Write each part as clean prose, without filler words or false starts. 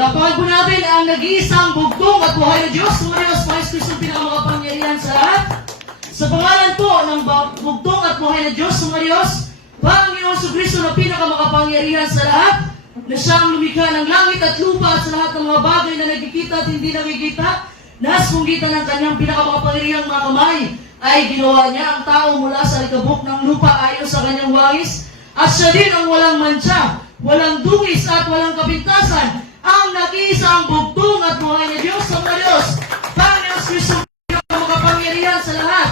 Palakpakan po natin ang nag-iisang bugtong at buhay na Diyos. Sumarios po Yesus Kristo, pinakamakapangyarihan sa lahat. Sa pangalan po ng bugtong at buhay na Diyos, sumarios, Panginoon Yesus Kristo na pinakamakapangyarihan sa lahat, na siyang lumikha ng langit at lupa at sa lahat ng mga bagay na nagkikita at hindi nakikita, na sa punggitan ng kanyang pinakamakapangyarihang mga kamay, ay ginawa niya ang tao mula sa likabok ng lupa ayon sa kanyang wangis, at siya din ang walang mantsa, walang dungis at walang kapintasan, ang nag-iisang bugtong at buhay na Diyos sa mga Diyos, Panginoon Kristo, makapangyarihan sa lahat,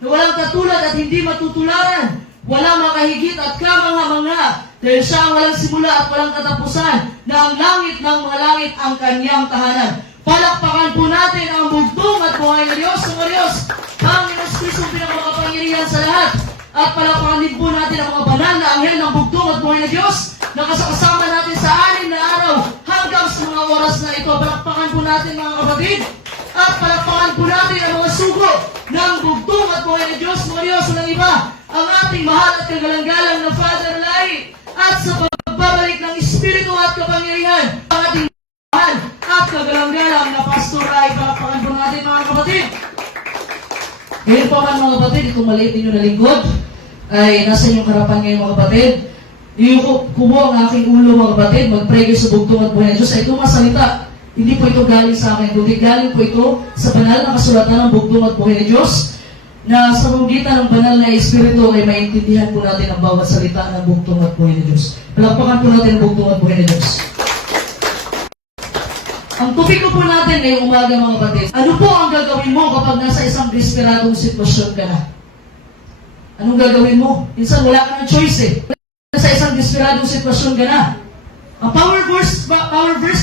na walang katulad at hindi matutularan, walang makahigit at kamangha-mangha, dahil siya ang walang simula at walang katapusan, na ang langit ng mga langit ang kanyang tahanan. Palakpakan po natin ang bugtong at buhay na Diyos sa mga Diyos, Panginoon Kristo, pinakamakapangyarihan sa lahat, at palakpakan din po natin ang mga banal na anghel ng bugtong at buhay na Diyos, na kasama natin sa 6 na araw hanggang sa mga oras na ito. Palakpakan po natin mga kapatid, at palakpakan po natin ang mga sugo ng bugtong at buhay na Diyos, mga Diyos, walang iba, ang ating mahal at kagalang-galang na Father Lai, at sa pagbabalik ng Espiritu at kapangyarihan, ang ating mahal at kagalang-galang na Pastor Lai. Palakpakan po natin mga kapatid. Ngayon po man mga kapatid, itong maliit ninyo na lingkod ay nasa inyong harapan ngayon mga kapatid. Iyuko mo ang aking ulo mga kapatid, mag-pray kayo sa bugtong at buhay na Diyos. Ay ito mga salita, hindi po ito galing sa akin, kundi galing po ito sa banal na kasulatan ng bugtong at buhay na Diyos, na sa pamamagitan ng banal na Espiritu ay maintindihan po natin ang bawat salita ng bugtong at buhay na Diyos. Palakpakan po natin ang bugtong at buhay na Diyos. Ang topiko po natin ngayong umaga mga kapatid, ano po ang gagawin mo kapag nasa isang desperadong sitwasyon ka na? Anong gagawin mo? Minsan wala ka ng choice eh. Nasa isang desperadong sitwasyon ka na. Ang power verse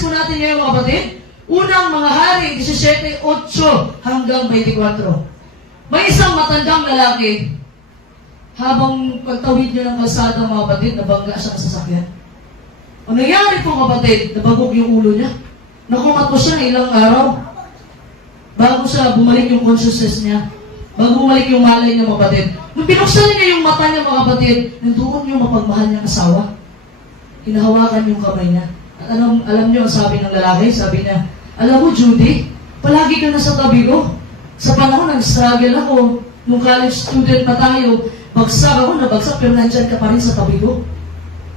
po natin ngayon mga kapatid, unang mga hari, 17:8 hanggang 24. May isang matandang lalaki, habang pagtawid niya ng kalsada mga kapatid, nabangga siya sa sasakyan. Ang nangyari po kapatid, nabagok yung ulo niya. Nakumato siya ng ilang araw bago siya bumalik yung consciousness niya, bago bumalik yung malay niya mga kapatid. Nung pinuksan niya yung mata niya mga kapatid, nandoon yung mapagmahal niyang asawa. Hinahawakan yung kamay niya. At alam niyo ang sabi ng lalaki, sabi niya, alam mo Judy, palagi ka na sa tabi ko. Sa panahon nag-struggle ako, nung college student pa tayo, bagsak ako, nabagsak, pero nandyan ka pa rin sa tabi ko.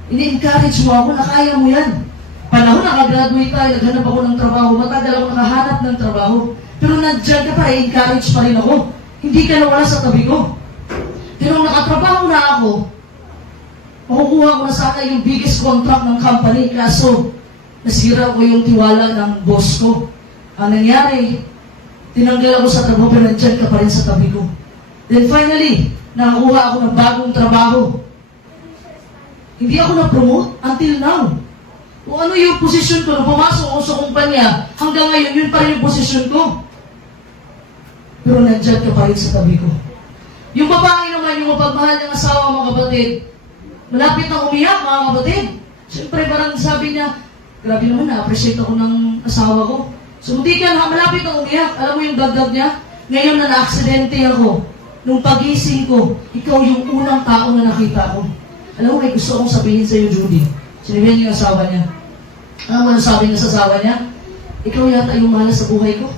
Ini-encourage mo ako na kaya mo yan. Panahon nakagraduate tayo, naghanap ako ng trabaho, matagal ako nakahanap ng trabaho. Pero nandyan ka pa, i-encourage pa rin ako. Hindi ka nawala sa tabi ko. Pero nung nakatrabaho na ako, makukuha ko na sana yung biggest contract ng company, kaso nasira ko yung tiwala ng boss ko. Ang nangyari, tinanggal ako sa trabaho, pero nandyan ka pa rin sa tabi ko. Then finally, nakakuha ako ng bagong trabaho. Hindi ako na-promote until now. Kung ano yung posisyon ko, nung pumasok ako sa kumpanya, hanggang ngayon, yun pa rin yung posisyon ko. Pero nandyan ka pa rin sa tabi ko. Yung babae naman, yung mapagmahal ng asawa, mga kapatid, malapit na umiyak, mga kapatid. Siyempre, parang sabi niya, grabe naman, na-appreciate ako ng asawa ko. So, hindi ka na, malapit na umiyak. Alam mo yung dagdag niya? Ngayon na na-aksidente ako, nung pagising ko, ikaw yung unang tao na nakita ko. Alam mo, may gusto akong sabihin sa iyo, Judy. Sinabihan niya yung asawa niya. Alam mo ang sabi niya sa asawa niya? Ikaw yata yung mahal sa buhay ko.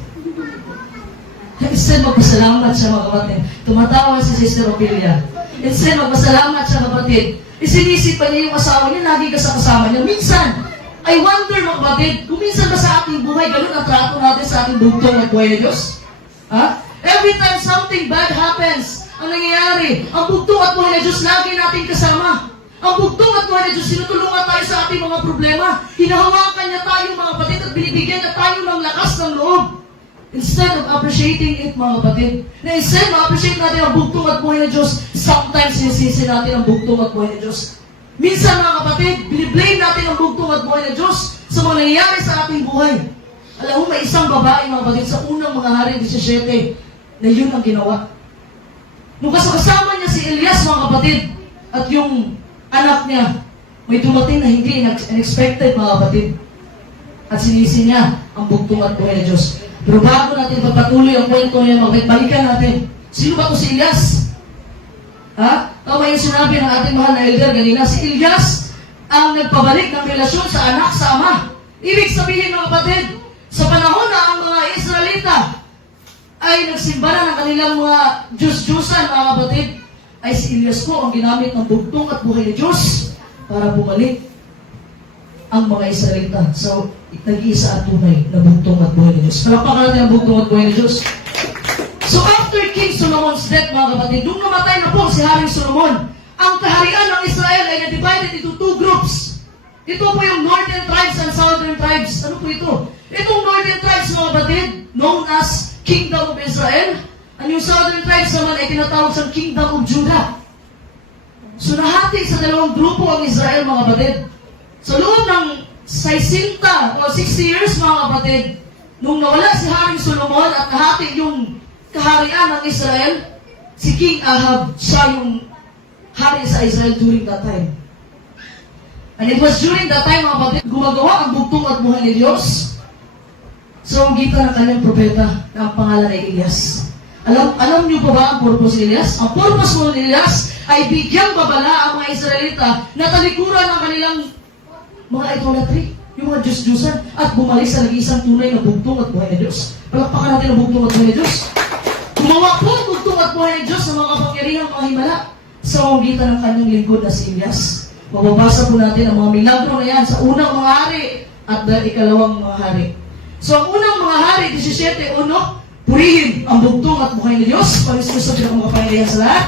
Instead, magpasalamat siya mga kapatid. Tumatawa si Sister Ophelia. Instead, magpasalamat siya kapatid. Isinisip pa niya yung asawa niya, lagi ka sa kasama niya. Minsan, I wonder mga kapatid, kung minsan ba sa ating buhay, ganun ang trato natin sa ating bugtong at buhay na Diyos? Ha? Every time something bad happens, ang nangyayari, ang bugtong at buhay na Diyos, lagi natin kasama. Ang bugtong at buhay na Diyos, sinutulungan tayo sa ating mga problema. Hinahawakan niya tayo mga kapatid at binibigyan niya tayo ng lakas ng loob. Instead of appreciating it mga kapatid, na instead ma-appreciate natin ang bugtong at buhay na Diyos, sometimes sinisisi natin ang bugtong at buhay na Diyos. Minsan mga kapatid, biniblame natin ang bugtong at buhay na Diyos sa mga nangyayari sa ating buhay. Alam mo, may isang babae mga kapatid sa unang mga hari 17 na yun ang ginawa. Nung kasama niya si Elias mga kapatid at yung anak niya, may dumating na hindi unexpected mga kapatid. At sinisi niya ang bugtong at buhay na Diyos. Pero bago natin pagpatuloy ang kwento niya mga kapatid, balikan natin. Sino ba ito si Elias? Ha? Tama yung sinabi ng ating mahal na elder kanina, si Elias ang nagpabalik ng relasyon sa anak sa ama. Ibig sabihin mga kapatid, sa panahon na ang mga Israelita ay nagsimba na ng kanilang mga Diyos-Diyosan, mga kapatid, ay si Elias po ang ginamit ng bugtong at buhay ni Diyos para bumalik ang mga Israelita. So, nag-iisa at tunay na bugtong at buhay ni Diyos. Palakpakan natin ang bugtong at buhay ni Diyos. So, after King Solomon's death, mga kapatid, nung namatay na po si Haring Solomon, ang kaharian ng Israel ay na-divided into two groups. Ito po yung northern tribes and southern tribes. Ano po ito? Itong northern tribes, mga kapatid, known as Kingdom of Israel. Ang yung southern tribes naman ay tinatawag sa Kingdom of Judah. So nahati sa dalawang grupo ang Israel, mga kapatid. Sa loob ng 60 o 60 years, mga kapatid, nung nawala si Haring Solomon at nahati yung kaharian ng Israel, si King Ahab, siya yung hari sa Israel during that time. And it was during that time, mga kapatid, gumagawa ang bugtong at buhay ni Diyos. So, gitan ng kanyang propeta na ang pangalan ay Elias. Alam niyo pa ba ang purpose ni Elias? Ang purpose mo ni Elias ay bigyang babala ang mga Israelita na talikuran ng kanilang mga idolatry, yung mga Diyos-Diyosan, at bumalik sa nag-iisang tunay na bugtong at buhay ni Diyos. Palakpakan natin ang bugtong at buhay ni Diyos. Gumawa po ang bugtong at buhay ni Diyos ng mga kapangyarihan, mga himala sa magitan ng kanyang lingkod na si Elias. Mababasa po natin ang mga milagro na yan sa unang mga hari at ikalawang mga hari. So, ang unang mga hari, 17:1, purihin ang bugtong at buhay ni Diyos, pag-isus sa pinakapangyarihan sa lahat.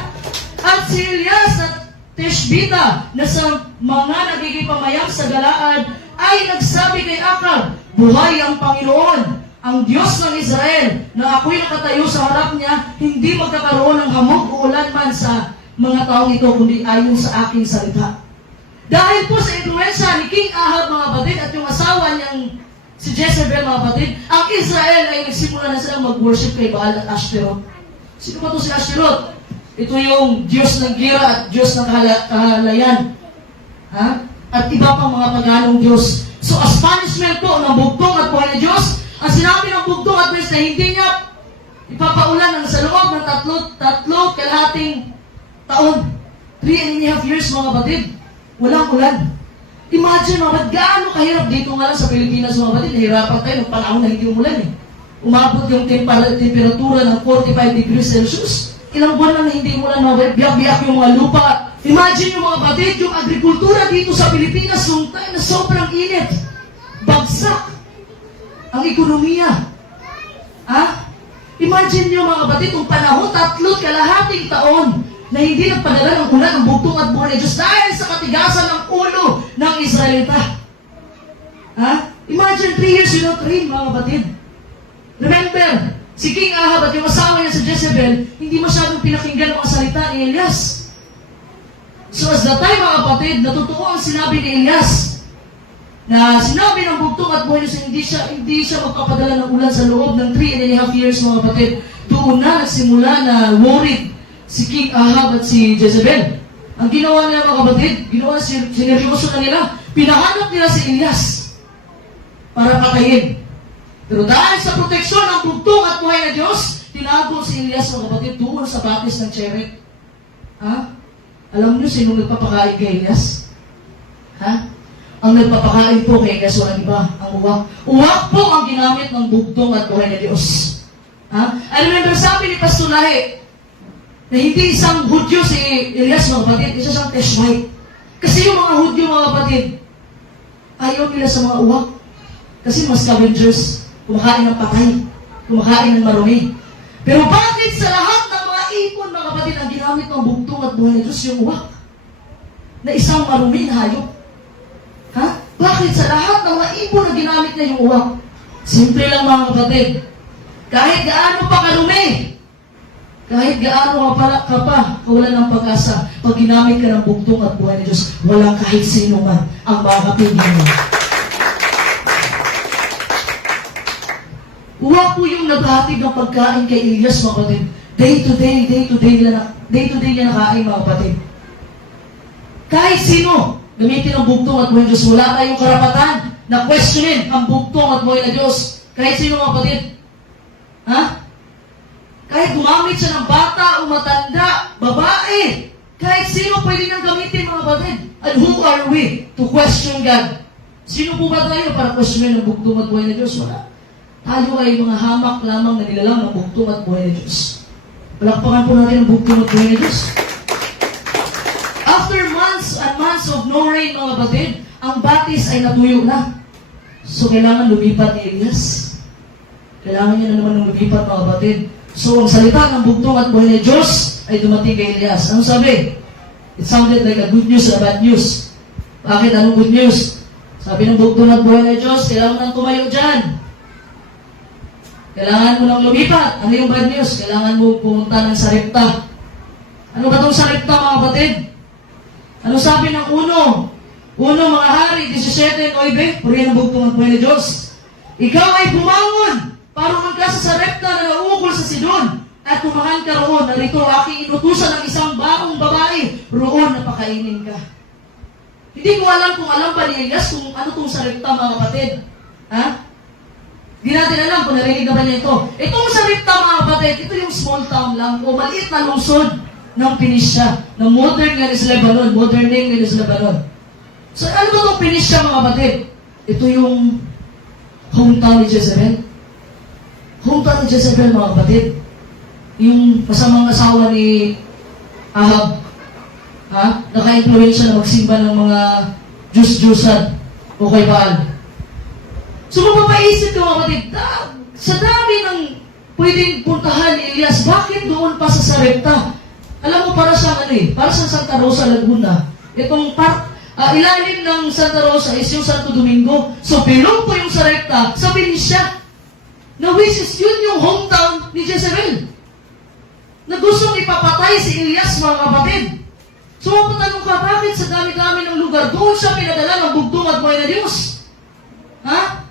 At si Elias at Tishbita na sa mga nagiging pamayang sa Galaad ay nagsabi kay Akab, buhay ang Panginoon, ang Diyos ng Israel, na ako'y nakatayo sa harap niya, hindi magkakaroon ng hamog o ulan man sa mga taong ito, kundi ayon sa aking salita. Dahil po sa influensya ni King Ahab, mga kapatid, at yung asawa niyang si Jezebel, mga kapatid, ang Israel ay nagsimula na silang mag-worship kay Baal at Ashtaroth. Sino ba ito si Ashtaroth? Ito yung Diyos ng gira at Diyos ng kahalayan. Ha? At iba pang mga paganong Diyos. So, as punishment po ng bugtong at buhay ng Diyos, ang sinabi ng bugtong at buhay na hindi niya ipapaulan ng sa loob ng tatlo kalahating taon. 3.5 years, mga kapatid. Walang ulan. Imagine, mga kapatid, gaano kahirap dito nga lang sa Pilipinas, mga kapatid. Nahirapan tayo ng panahon na hindi umulan eh. Umabot yung temperatura ng 45 degrees Celsius. Ilang buwan lang na hindi umulan, mga kapatid. Biyak-biyak yung mga lupa. Imagine yung mga kapatid, yung agrikultura dito sa Pilipinas, yung tayo na sobrang init. Bagsak ang ekonomiya. Ha? Imagine nyo, mga kapatid, kung panahon, 3 kalahating taon na hindi nagpadala ng ulan ng bugtong at buhay ni Diyos dahil sa katigasan ng ulo ng Israelita. Ha? Imagine 3 years without rain, mga kapatid. Remember, si King Ahab at yung asawa niya sa Jezebel, hindi masyadong pinakinggan ang salita ni Elias. So as the time, mga kapatid, natutuo ang sinabi ni Elias na sinabi ng bugtong at buhay niya, hindi siya magpapadala ng ulan sa loob ng 3.5 years, mga kapatid. Doon na nagsimula na worried si King Ahab at si Jezebel. Ang ginawa nila, mga kapatid, sineryoso na nila. Pinahanap nila si Elias para patayin. Pero dahil sa proteksyon ng bugtong at buhay na Diyos, tinago si Elias, mga kapatid, doon sa batis ng Cheret. Ha? Alam niyo sino nagpapakain kay Elias? Ha? Ang nagpapakain po kay Elias, walang iba, ang uwak. Uwak po ang ginamit ng bugtong at buhay na Diyos. Ha? I remember sabi ni Pastor Lahi, na hindi isang Hudyo si Elias, mga kapatid, isa siyang Teshwite. Kasi yung mga Hudyo, mga kapatid, ayaw nila sa mga uwak. Kasi mas scavengers, kumakain ng patay, kumakain ng marumi. Pero bakit sa lahat ng mga ipon, mga kapatid, ang ginamit ng bugtong at buhay ni Diyos yung uwak? Na isang marumi na hayop. Ha? Bakit sa lahat ng mga ipon na ginamit na yung uwak? Simple lang, mga kapatid. Kahit gaano pa karumi, kahit gaano ka pa, kawalan ng pag-asa, pag ginamit ka ng bugtong at buhay ni Diyos, walang kahit sino man ang makakapigil mo. Uwa po yung naghahatid ng pagkain kay Elias, mga kapatid. Day to day niya nakain, mga kapatid. Kahit sino, gamitin ang bugtong at buhay ni Diyos, wala tayong karapatan na questionin ang bugtong at buhay na Diyos. Kahit sino, mga kapatid. Ha? Kahit gumamit siya ng bata o matanda, babae, kahit sino pwede niyang gamitin, mga kapatid. And who are we to question God? Sino po ba tayo para questionin ang bugtong at buhay na Diyos? Wala. Tayo ay mga hamak lamang na nilalang ng bugtong at buhay na Diyos. Palakpakan po natin ang bugtong at buhay na Diyos. After months and months of no rain, mga kapatid, ang batis ay natuyo na. So, kailangan lumipat ni Elias. Kailangan niya na naman ng lumipat, mga kapatid. So, ang salita ng bugtong at buhay na Diyos ay dumating kay Elias. Anong sabi? It sounded like a good news or a bad news. Bakit? Anong good news? Sabi ng bugtong at buhay na Diyos, kailangan nang tumayo dyan. Kailangan mo nang lumipat. Ano yung bad news? Kailangan mo pumunta ng Sarepta. Ano ba itong Sarepta, mga kapatid? Ano sabi ng uno, mga hari, 17:9, purihan ang bugtong at buhay na Diyos. Ikaw ay bumangon, paruman ka sa Sarepta na nauukol sa Sidon, at tumahan ka roon, narito aking inutusan ng isang baong babae, roon na pakainin ka. Hindi ko alam kung alam ba ni Elias kung ano itong Sarepta, mga kapatid. Ha? Hindi natin alam kung narinig na ba niya ito. Itong Sarepta, mga kapatid, ito yung small town lang o maliit na lungsod ng Pinisya, ng modern nga is Lebanon, modern name nga is Lebanon. So, ano ba itong Pinisya, mga kapatid? Ito yung hometown ni Jezebel. Hometown ni Jezebel, mga kapatid. Yung masamang asawa ni Ahab. Ha? Naka-influensya na magsimba ng mga Diyos-Diyosan o kay Baal. So, mapapaisip ka, mga kapatid, sa dami ng pwedeng puntahan ni Elias, bakit doon pa sa Sarepta? Alam mo, para siyang para sa Santa Rosa, Laguna. Itong ilalim ng Santa Rosa is yung Santo Domingo. So, bilong po yung Sarepta sa Pinisya. Na which is yun yung hometown ni Jezebel. Na gustong ipapatay si Elias, mga kapatid. So, mapatanong ka, bakit sa dami-dami ng lugar, doon siya pinadala ng bugtong at buhay na Diyos? Ha?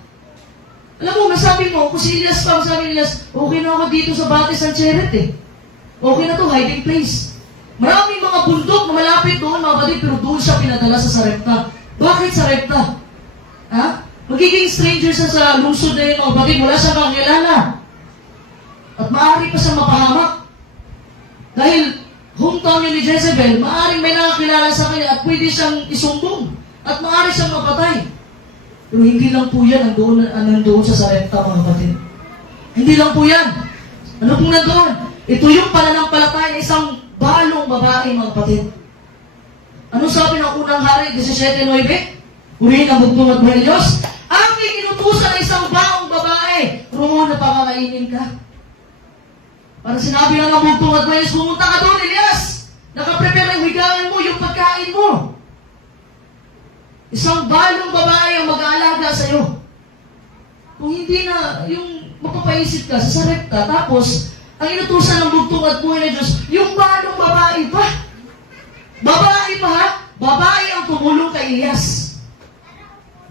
Alam mo, masabi mo, kung si Elias pa, masabi ni Elias, okay na ako dito sa Batis San Cheret Okay na to, hiding place. Maraming mga bundok na malapit doon, mga kapatid, pero doon siya pinadala sa Sarepta. Bakit Sarepta? Ha? Magiging stranger siya sa lungsod na yun, mga kapatid, wala siya kakilala. At maaari pa siyang mapahamak. Dahil hometown yun ni Jezebel, maaaring may nakakilala sa kanya at pwede siyang isumbong at maaari siyang mapatay. Pero hindi lang po yan ang nandoon sa Sarepta, mga kapatid. Hindi lang po yan. Ano pong nandoon? Ito yung pananampalataya ng isang balong babae, mga kapatid. Ano sabi ng unang hari, 17:9? Purihin ang bugtong at buhay na Diyos. Aking inutusan ng isang baong babae, roon na pakakainin ka. Parang sinabi lang ng bugtong at buhay na Diyos, pumunta ka doon, Elias. Nakaprepare ang higaan mo, yung pagkain mo. Isang balong babae ang mag-aalaga sa'yo. Kung hindi na, yung mapapaisip ka sa Sarepta, tapos, ang inutusan ng bugtong at buhay na Diyos, yung balong babae pa. Babae pa, ha? Babae ang tumulong kay Elias.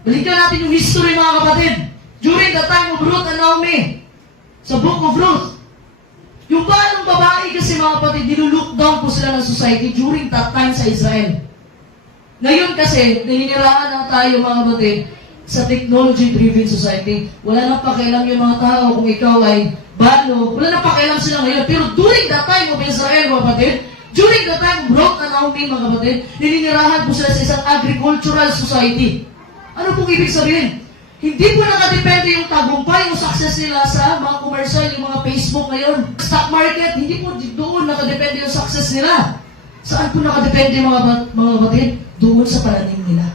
Balikan natin yung history, mga kapatid. During the time of Ruth and Naomi, sa book of Ruth, yung balong babae kasi, mga kapatid, nilulook down po sila ng society during that time sa Israel. Ngayon kasi, naninirahan na tayo, mga kapatid, sa technology-driven society. Wala nang pakialam yung mga tao kung ikaw ay balo. Wala nang pakialam sila ngayon. Pero during the time of Israel, mga kapatid, during the time of Ruth and Naomi, mga kapatid, naninirahan po sila sa isang agricultural society. Ano pong ibig sabihin? Hindi po nakadepende yung tagumpay, yung success nila sa mga commercial, yung mga Facebook ngayon. Stock market, hindi po doon nakadepende yung success nila. Saan po nakadepende mga kapatid? Doon sa pananim nila.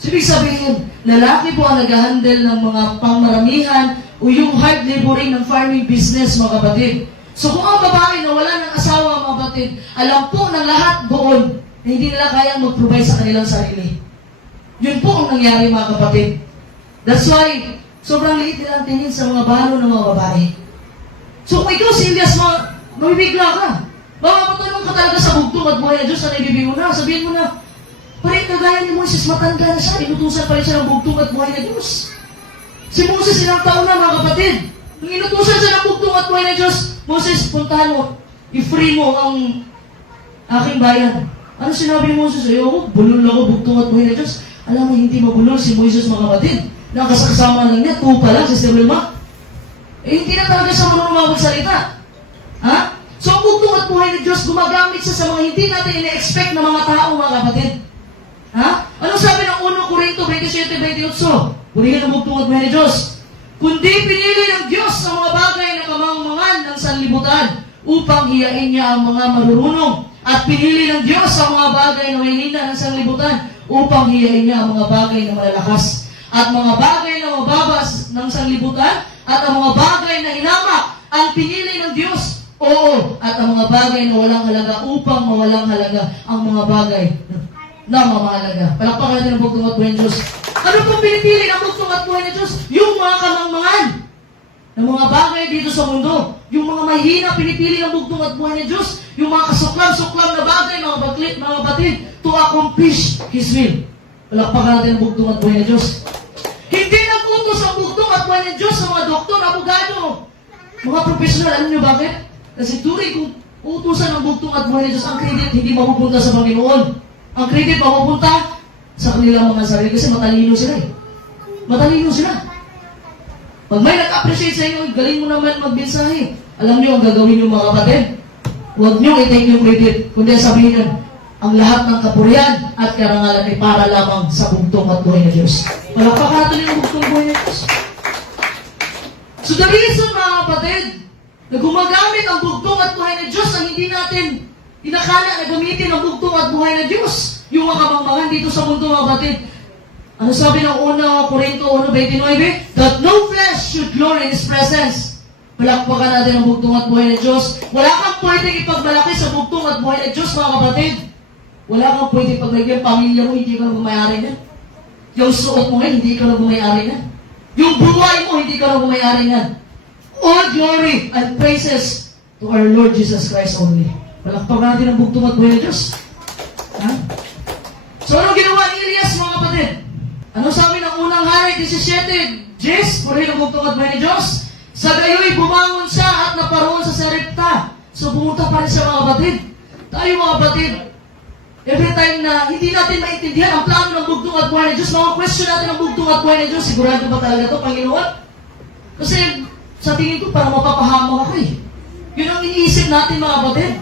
So, ibig sabihin, lalaki po ang nag-handle ng mga pangmaramihan o yung hard laboring ng farming business, mga kapatid. So, kung ang babae na wala ng asawa, mga kapatid, alam po ng lahat doon na hindi nila kayang mag-provide sa kanilang sarili. Yun po ang nangyari, mga kapatid. That's why, sobrang liit nila ang tingin sa mga balo ng mga babae. So, kung ikaw, si Elias, mabibigla ka. Makakatanong ka talaga sa bugtong at buhay na Diyos na naibibig mo na. Sabihin mo na, pareho kagaya ni Moses, matanda na siya, inutusan pa rin siya ng bugtong at buhay na Diyos. Si Moses, ilang taon na, mga kapatid. Nung inutusan siya ng bugtong at buhay na Diyos, Moses, puntahan mo, i-free mo ang aking bayan. Ano sinabi ni Moses? Ayoko, bulol ako, bugtong at buhay na Diyos. Alam mo, hindi mabulol si Moses, mga kapatid. Nakasakasama lang niya, 2 pa lang, si Wilma. Hindi na talaga siya marunong magsalita. Ha? So, ang bugtong at buhay ni Diyos, gumagamit siya sa mga hindi natin ina-expect na mga tao, mga kapatid. Ha? Anong sabi ng 1 Corinto 27:28? Purihin ang bugtong at buhay ni Diyos. Kundi pinili ng Diyos ang mga bagay na kamangmangan ng sanlibutan upang hiyain niya ang mga marurunong. At pinili ng Diyos ang mga bagay na mahihina ng sanlibutan upang hiyain niya ang mga bagay na malalakas. At mga bagay na mababa ng sanlibutan at ang mga bagay na hinamak ang pinili ng Diyos. Oo, at ang mga bagay na walang halaga upang mawalang halaga ang mga bagay na mamahalaga. Palakpakan natin ang bugtong at buhay ng Diyos. Ano pong pinipili ang bugtong at buhay ng Diyos? Yung mga kamangmangan ng mga bagay dito sa mundo. Yung mga mahihina, pinipili ng bugtong at buhay ng Diyos. Yung mga kasuklam-suklam na bagay, mga batid, to accomplish His will. Palakpakan natin ang bugtong at buhay ng Diyos. Hindi nag-utos ang bugtong at buhay ng Diyos sa mga doktor, abogado, mga profesional. Alam niyo bakit? Kasi tuloy kung utusan ang bugtong at buhay ng Diyos, ang credit hindi mapupunta sa Panginoon. Ang credit mapupunta sa kanilang mga sarili kasi matalino sila eh. Matalino sila. Pag may nag-appreciate sa inyo, galing mo naman magbensahe. Alam niyo ang gagawin niyo mga kapatid? Huwag niyo i-take yung credit, kundi sabihin niyo, ang lahat ng kapurihan at karangalan ay para lamang sa bugtong at buhay ng Diyos. Palakpakan natin yung bugtong buhay ng Diyos. So the reason mga kapatid, na gumagamit ang bugtong at buhay ng Diyos na hindi natin inakala na gamitin ang bugtong at buhay ng Diyos. Yung mga kamangmangan dito sa mundo mga kapatid. Ano sabi ng 1 Corinto 1:29? That no flesh should glory in His presence. Palakpakan natin ang bugtong at buhay ng Diyos. Wala kang pwedeng ipagmalaki sa bugtong at buhay ng Diyos mga kapatid. Wala kang pwedeng paglagyan pamilya mo, hindi ka na bumayari na. Yung suot mo ngayon, hindi ka na bumayari na. Yung buhay mo, hindi ka na bumayari na. All glory and praises to our Lord Jesus Christ only. Palakpakan natin ang bugtong at buhay ng Diyos. Ha? So, ano ginawa ni Elias, mga kapatid? Ano sabi ng unang hari, 17, Jess, purihin ang bugtong at buhay ng Diyos? Sa gayoy, bumangon siya at naparoon sa Sarepta. So, pumunta pa rin siya, mga kapatid. Tayo, mga kapatid, every time na hindi natin maintindihan ang plano ng bugtong at buhay ng Diyos, mga question natin ang bugtong at buhay ng Diyos, sigurado ba talaga ito, Panginoon? Kasi, sa tingin ko, parang mapapahama ka eh. Yun ang iniisip natin, mga kapatid.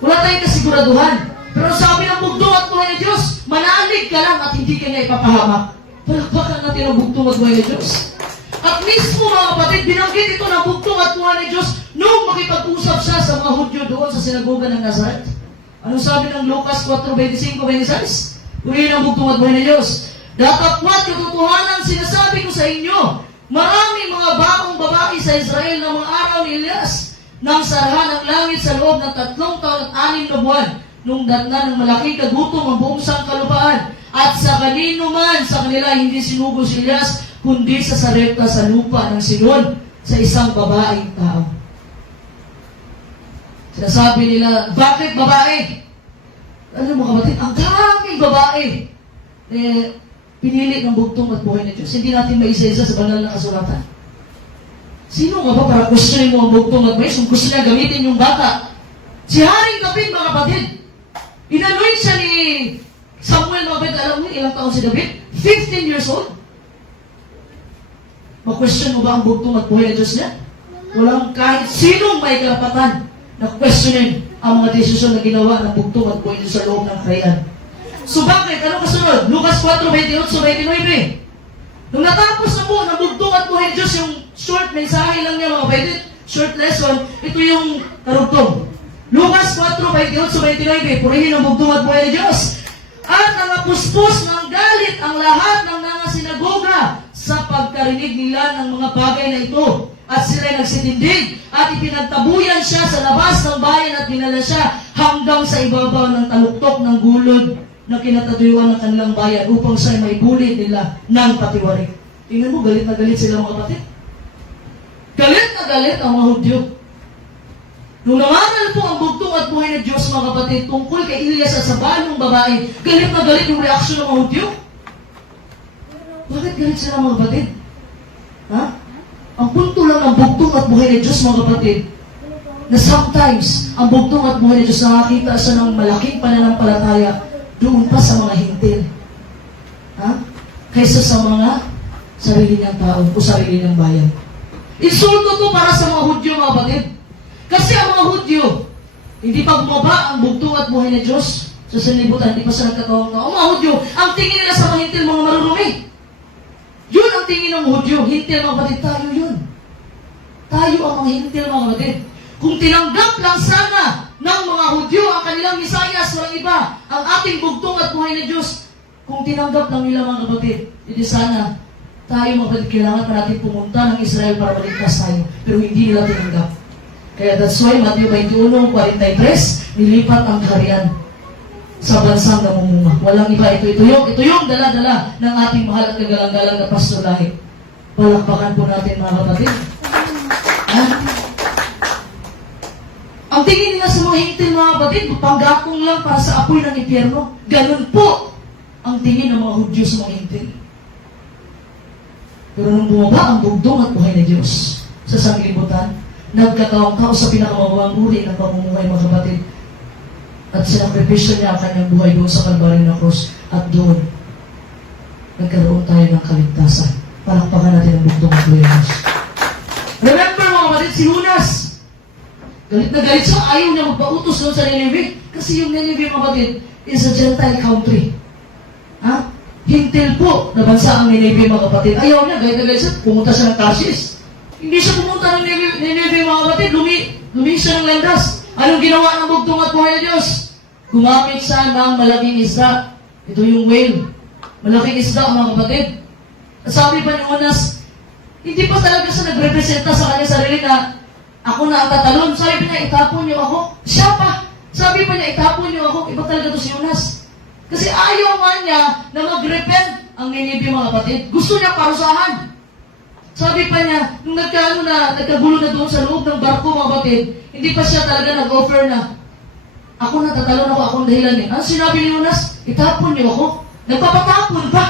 Wala tayong kasiguraduhan. Pero sabi ng bugtong at buhay ng Diyos, manalig ka lang at hindi ka niya ipapahamak. Palakpakan natin ang bugtong at buhay ng Diyos. At mismo, mga kapatid, binanggit ito ng bugtong at buhay ng Diyos nung makipag-usap siya sa mga Hudyo doon sa sinagoga ng Nazaret. Anong sabi ng Lucas 4:25-26? Purihin ang bugtong at buhay ng Diyos. Datapwat katotohanan sinasabi ko sa inyo, maraming mga bagong babae sa Israel ng mga araw ni Elias nang sarahan ang langit sa loob ng 3 taon at 6 na buwan nung datna ng malaking kagutom ang buong sangkalupaan at sa kanino man sa kanila hindi sinugo si Elias kundi sa Sarepta sa lupa ng Sidon sa isang babaeng tao. Sinasabi nila, bakit babae? Ano mga kapatid, ang daming babae pinili ng bugtong at buhay ng Diyos. Hindi natin maisa-isa sa banal na kasulatan. Sino nga ba para questionin mo ang bugtong at buhay? Kung gusto niya gamitin yung bata. Si Haring David, mga kapatid, inanoint siya ni Samuel, mga kapatid. Alam mo ilang taon si David? 15 years old. Ma-question mo ba ang bugtong at buhay ng Diyos niya? Walang kahit sinong may karapatan na questionin ang mga desisyon na ginawa ng bugtong at buhay sa loob ng kaharian. So bakit? Ano kasunod? Lucas 4:28-29. Nung natapos na po ng bugtong at buhay ng Diyos, yung short mensahe lang niya mga kapatid, short lesson, ito yung karugtong. Lucas 4:28-29, purihin ang bugtong at buhay ng Diyos. At nangapuspos ng galit ang lahat ng mga sinagoga sa pagkarinig nila ng mga bagay na ito. At sila'y nagsitindig at ipinagtabuyan siya sa labas ng bayan at dinala siya hanggang sa ibabaw ng taluktok ng gulod na kinatatuyuan ng kanilang bayan upang siya'y maibuli nila ng patiwarik. Tingnan mo, galit na galit sila mga kapatid. Galit na galit ang mga Hudyo. Nung nangaral po ang bugtong at buhay ng Diyos mga kapatid tungkol kay Elias at sa balong babae, galit na galit yung reaksyon ng mga Hudyo. Bakit galit sila mga kapatid? Ha? Ang punto lang ng bugtong at buhay ng Diyos mga kapatid, na sometimes ang bugtong at buhay ng Diyos nakakita siya ng malaking pananampalataya doon pa sa mga hintil. Ha? Kaysa sa mga sarili niyang tao o sarili niyang bayan. Insulto to para sa mga Hudyo mga kapatid. Kasi ang mga Hudyo, hindi pa bumaba ang bugtong at buhay ng Diyos Sa sanlibutan, hindi pa siya nagkatawang tao. Mga Hudyo, ang tingin nila sa mga hintil, mga marurumi. Yun ang tingin ng Hudyo. Hintil, mga kapatid, tayo yun. Tayo ang mga hintil, mga kapatid. Kung tinanggap lang sana ng mga Hudyo ang kanilang Misayas, walang iba, ang ating bugtong at buhay na Diyos, kung tinanggap lang nila, mga kapatid, hindi sana tayo, mga kapatid, kailangan pa natin pumunta ng Israel para maligtas tayo. Pero hindi nila tinanggap. Kaya that's why, Mateo 21:43, nilipat ang kaharian sa bansang namumunga. Walang iba. Ito yung dala-dala ng ating mahal at kagalang-galang na Pastor Lahit. Palakpakan po natin, mga kapatid. Ang tingin nila sa mga hintil, mga kapatid, panggakong lang para sa apoy ng impyerno. Ganun po ang tingin ng mga Hudyo sa mga hintil. Pero nung bumaba ang bugdong at buhay na Diyos sa sanglibutan, nagkatawang-tao sa pinakamababang uri ng pamumuhay, mga kapatid. At sinakripisyo niya ang kanyang buhay doon sa Kalbaryo ng Krus. At doon, nagkaroon tayo ng kaligtasan. Palakpakan natin ang bugdong at buhay na Diyos. Remember, mga kapatid, si Jonas. Galit na galit siya. Ayaw niya magpautos doon sa Nineveh. Kasi yung Nineveh, mga kapatid, is a Gentile country. Ha? Hintil po na bansa ang Nineveh, mga kapatid. Ayaw niya, galit na galit siya. Pumunta siya ng Tarshish. Hindi siya pumunta ng Nineveh, mga kapatid. Lumi siya ng landas. Anong ginawa ng bugtong at buhay na Diyos? Gumamit siya ng malaking isda. Ito yung whale. Malaking isda, mga kapatid. At sabi pa ni Jonas, hindi pa talaga siya nagrepresenta sa kanya sarili na ako na ang tatalon. Sabi niya, itapon niyo ako. Siya pa. Sabi pa niya, itapon niyo ako. Iba talaga to si Jonas. Kasi ayaw nga niya na mag-repent ang Nineveh, mga kapatid. Gusto niya parusahan. Sabi pa niya, nung nagkagulo na doon sa loob ng barko, mga kapatid, hindi pa siya talaga nag-offer na ako na tatalon ako, akong dahilan eh. Ano sinabi ni Jonas? Itapon niyo ako. Nagpapatapon pa.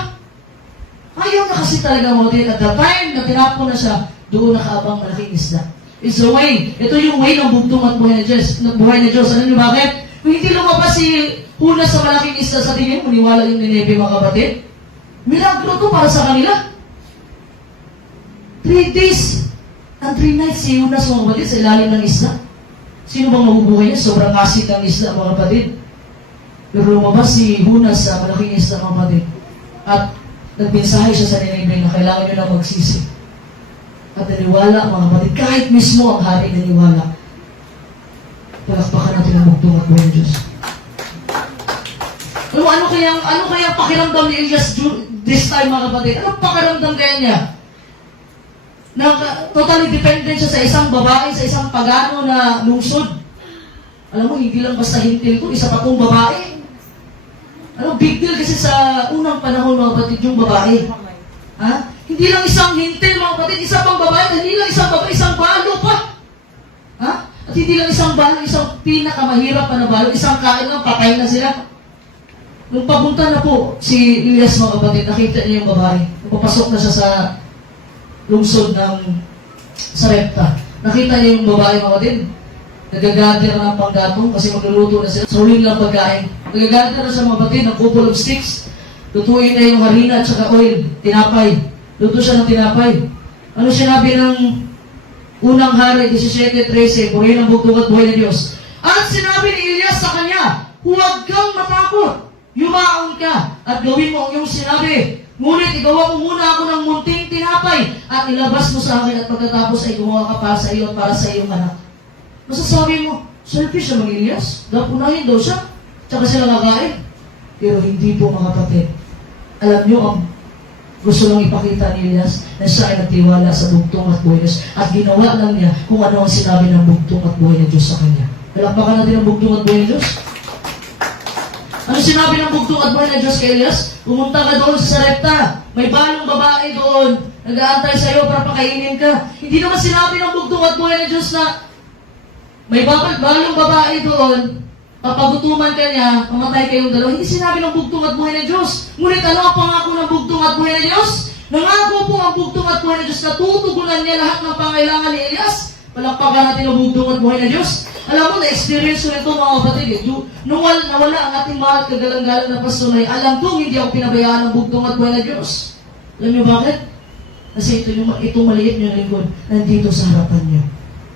Ayaw na kasi talaga, mga kapatid. At the time na tinapon na siya, doon nakaabang malaking isda. It's a way. Ito yung way ng bugtong at buhay na Diyos. Alam niyo bakit? Kung hindi lumabas si Jonas sa malaking isda sa tingin, maniwala yung Nineveh, mga kapatid. Milagro to para sa kanila. 3 days and 3 nights si Jonas, mga kapatid, sa ilalim ng isla. Sino bang mabubuhay niya? Sobrang asit ng isla, mga kapatid. Pero lumabas si Jonas sa malaking isla, mga kapatid. At nagmensahe siya sa Nineveh na kailangan niyo na magsisi. At naniwala, mga kapatid, kahit mismo ang hari naniwala. Palakpakan natin ang bugtong at buhay ng Diyos. Ano kaya pakiramdam ni Elias this time, mga kapatid? Anong pakiramdam kaya niya? Totally dependent siya sa isang babae, sa isang pagano na lungsod. Alam mo, hindi lang basta hintil ko, isa pa kong babae. Big deal kasi sa unang panahon, mga kapatid, yung babae. Ha? Hindi lang isang hintil, mga kapatid, isa pang babae, hindi lang isang babae, isang balo pa. Ha? At hindi lang isang balo, isang pinakamahirap pa na balo, isang kain lang, patay na sila. Nung papunta na po si Elias, mga kapatid, nakita niya yung babae. Papasok na siya sa lungsod ng Sarepta. Nakita niya yung babae, mga kapatid. Nagagather na ng panggatong kasi magluluto na sila. Sa huling lang pagkain. Nagagather na sa mga kapatid ng couple of sticks. Lutuin na yung harina at saka oil. Tinapay. Luto siya ng tinapay. Ano sinabi ng unang hari, 17:13, purihin ang bugtong at buhay na Diyos. At sinabi ni Elias sa kanya, huwag kang matakot. Yumaon ka at gawin mo ang iyong sinabi. Ngunit igawa mo muna ako ng munting tinapay at ilabas mo sa akin at pagkatapos ay gumawa ka para sa iyo at para sa iyong anak. Masasabi mo, selfish siya mag Elias. Unahin daw siya. Tsaka sila kakain. Pero hindi po, mga kapatid. Alam niyo ang gusto lang ipakita ni Elias na siya ay nagtiwala sa bugtong at buhay na Diyos. At ginawa lang niya kung ano ang sinabi ng bugtong at buhay na Diyos sa kanya. Palakpakan natin ang bugtong at buhay na Diyos. Ano sinabi ng bugtong at buhay na Diyos kay Elias? Pumunta ka doon sa Sarepta. May balong babae doon. Nag-aantay sa iyo para pakainin ka. Hindi naman sinabi ng bugtong at buhay na Diyos na may balong babae doon. Papagutuman ka niya, mamatay kayong dalawa. Hindi sinabi ng bugtong at buhay na Diyos. Ngunit ano ang pangako ng bugtong at buhay na Diyos? Nangako po ang bugtong at buhay na Diyos na tutugunan niya lahat ng pangailangan ni Elias. Palakpakan natin ang bugtong at buhay na Diyos. Alam mo, na-experience ko nito, mga kapatid. Nung nawala ang ating mahal kagalang-galang na pastor, alam ko hindi ako pinabayaan ng bugtong at buhay na Diyos. Alam niyo bakit? Kasi itong maliit niyo lingkod, nandito sa harapan niyo.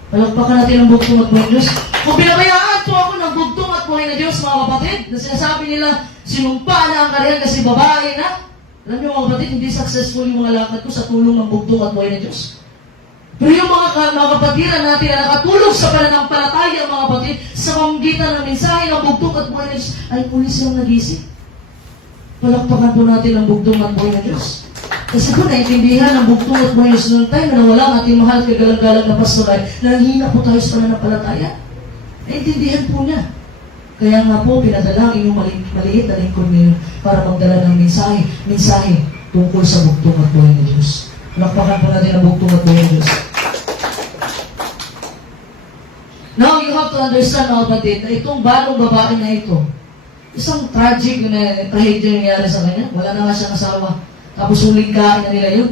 Palakpakan natin ang bugtong at buhay na Diyos. Kung pinabayaan po ako ng bugtong at at buhay na Diyos, mga kapatid, na sinasabi nila, sinumpa na ang kariyan kasi babae na. Alam niyo mga kapatid, hindi successful yung mga lakad ko sa tulong ng bugtong at buhay na Diyos. Pero yung mga kapatiran natin na nakatulog sa pananampalataya, mga kapatid, sa pamamagitan ng mensahe ng bugtong at buhay na Diyos, ay pulis yung nagising. Palakpakan po natin ang bugtong at buhay na Diyos. Kasi po naintindihan ang bugtong at buhay na Diyos noong time na nawala ang ating mahal kagalang-galang na pastoray, na nanghina po tayo sa pananampalataya. Naintindihan po niya. Kaya nga po, pinadala ang inyong maliit na lingkod ngayon para magdala ng mensahe tungkol sa bugtong at buhay na Diyos. Palakpakan po natin ang bugtong at buhay na Diyos. Now, you have to understand, mga kapatid, na itong bagong babae na ito, isang tragic na tragedy nangyari sa kanya. Wala na nga siyang asawa. Tapos huling kain na nila yun.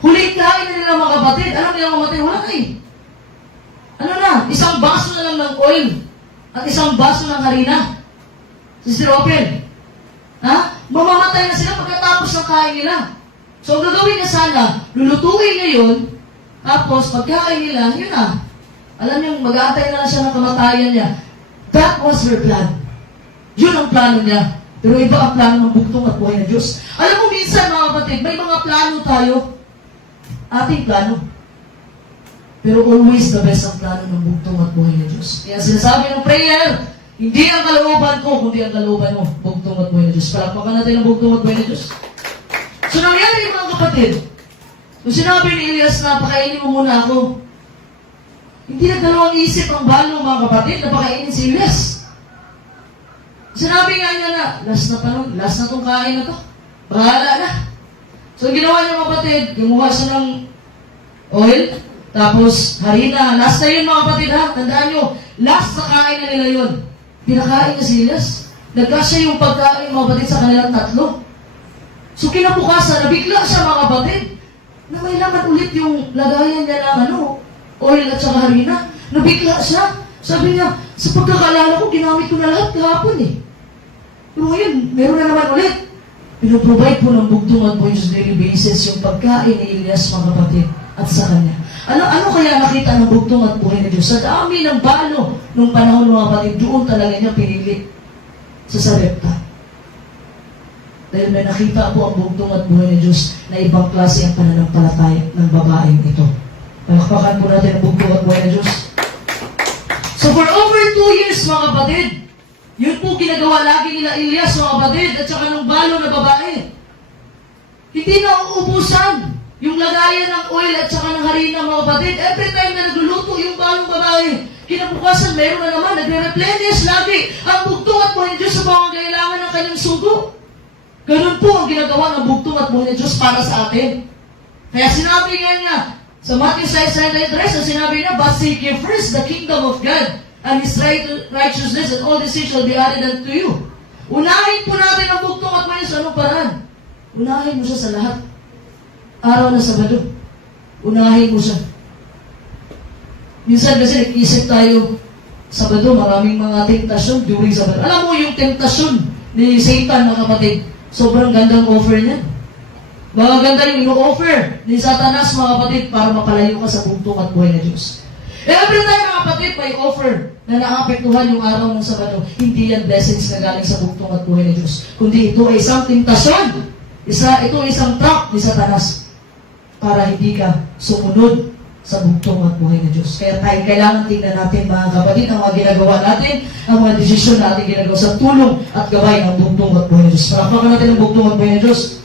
Huling kain na nila, mga kapatid. Alam nila mga kapatid, wala na eh. Ano na? Isang baso na lang ng oil at isang baso ng harina. Sister Open. Ha? Mamamatay na sila pagkatapos ng kain nila. So, ang gagawin na sana, lulutuin niya yun, tapos pagkain nila, yun na. Alam niyo, mag-aantay na lang siya ng kamatayan niya. That was her plan. Yun ang plano niya. Pero iba ang plano ng bugtong at buhay na Diyos. Alam mo, minsan mga kapatid, may mga plano tayo. Ating plano. Pero always the best ang plano ng bugtong at buhay na Diyos. Kaya sinasabi ng prayer, hindi ang kalooban ko, kundi ang kalooban mo, bugtong at buhay na Diyos. Palakpakan natin ang bugtong at buhay na Diyos. So nangyari mga kapatid, kung sinabi ni Elias na pakainin mo muna ako, hindi nagdalawang isip ang balo mga kapatid na pakainin si Elias. Sinabi nga niya na, last na tong kain na to. Bahala na. So ginawa niya mga kapatid, gumawa siya ng oil, tapos harina. Last na yun mga kapatid ha. Tandaan nyo, last na kain na nila yun. Pinakain niya si Elias. Nagkasya yung pagkain mga kapatid sa kanilang tatlo. So kinabukasan, nabigla siya mga kapatid na may laman ulit yung lagayan niya ng oil at saka harina. Nabigla siya. Sabi niya, sa pagkakalala ko, ginamit ko na lahat kahapon eh. Pero ngayon, meron na naman ulit. Pinoprovide po ng bugtong at buhay sa daily basis yung pagkain ni Elias mga kapatid at sa kanya. Ano kaya nakita ng bugtong at buhay na Diyos? Sa dami ng balo nung panahon ng mga kapatid, doon talaga niya pinili sa Sarepta. Dahil may nakita po ang bugtong at buhay na Diyos na ibang klase ang pananampalataya ng babaeng ito. Palakpakan po natin ang bugtong at buhay na Diyos. So for over 2 years mga kapatid, yun po ginagawa lagi nila Elias mga kapatid at saka ng balo na babae. Hindi na uubusan yung lagayan ng oil at saka ng harina mga kapatid. Every time na nagluluto yung balong babae, kinabukasan meron na naman, nagre-replenish lagi ang bugtong at buhay na Diyos sa pangangailangan ng kanyang sugo. Ganun po ang ginagawa ng bugtong at buhay na Diyos para sa atin. Kaya sinabi niya sa Matthew 6:9-3, sinabi niya, but seek ye first the kingdom of God and His righteousness, and all these things shall be added unto you. Unahin po natin ang bugtong at buhay sa anong paraan? Unahin mo siya sa lahat. Araw na Sabado, unahin mo siya. Minsan kasi nag-isip tayo, Sabado, maraming mga tentasyon during Sabado. Alam mo yung tentasyon ni Satan mga kapatid, sobrang gandang offer niya. Maganda yung ino-offer ni Satanas mga kapatid para mapalayo ka sa bugtong at buhay na Diyos. Every time mga kapatid may offer na naapektuhan yung araw ng Sabado, hindi yan blessings na galing sa bugtong at buhay na Diyos. Kundi ito ay isang tentasyon. Ito ay isang trap ni Satanas para hindi ka sumunod sa bugtong at buhay na Diyos. Kaya tayo kailangan tingnan natin mga kapatid ang mga ginagawa natin, ang mga desisyon natin ginagawa sa tulong at gabay ng bugtong at buhay na Diyos. Palakpakan natin ang bugtong at buhay na Diyos.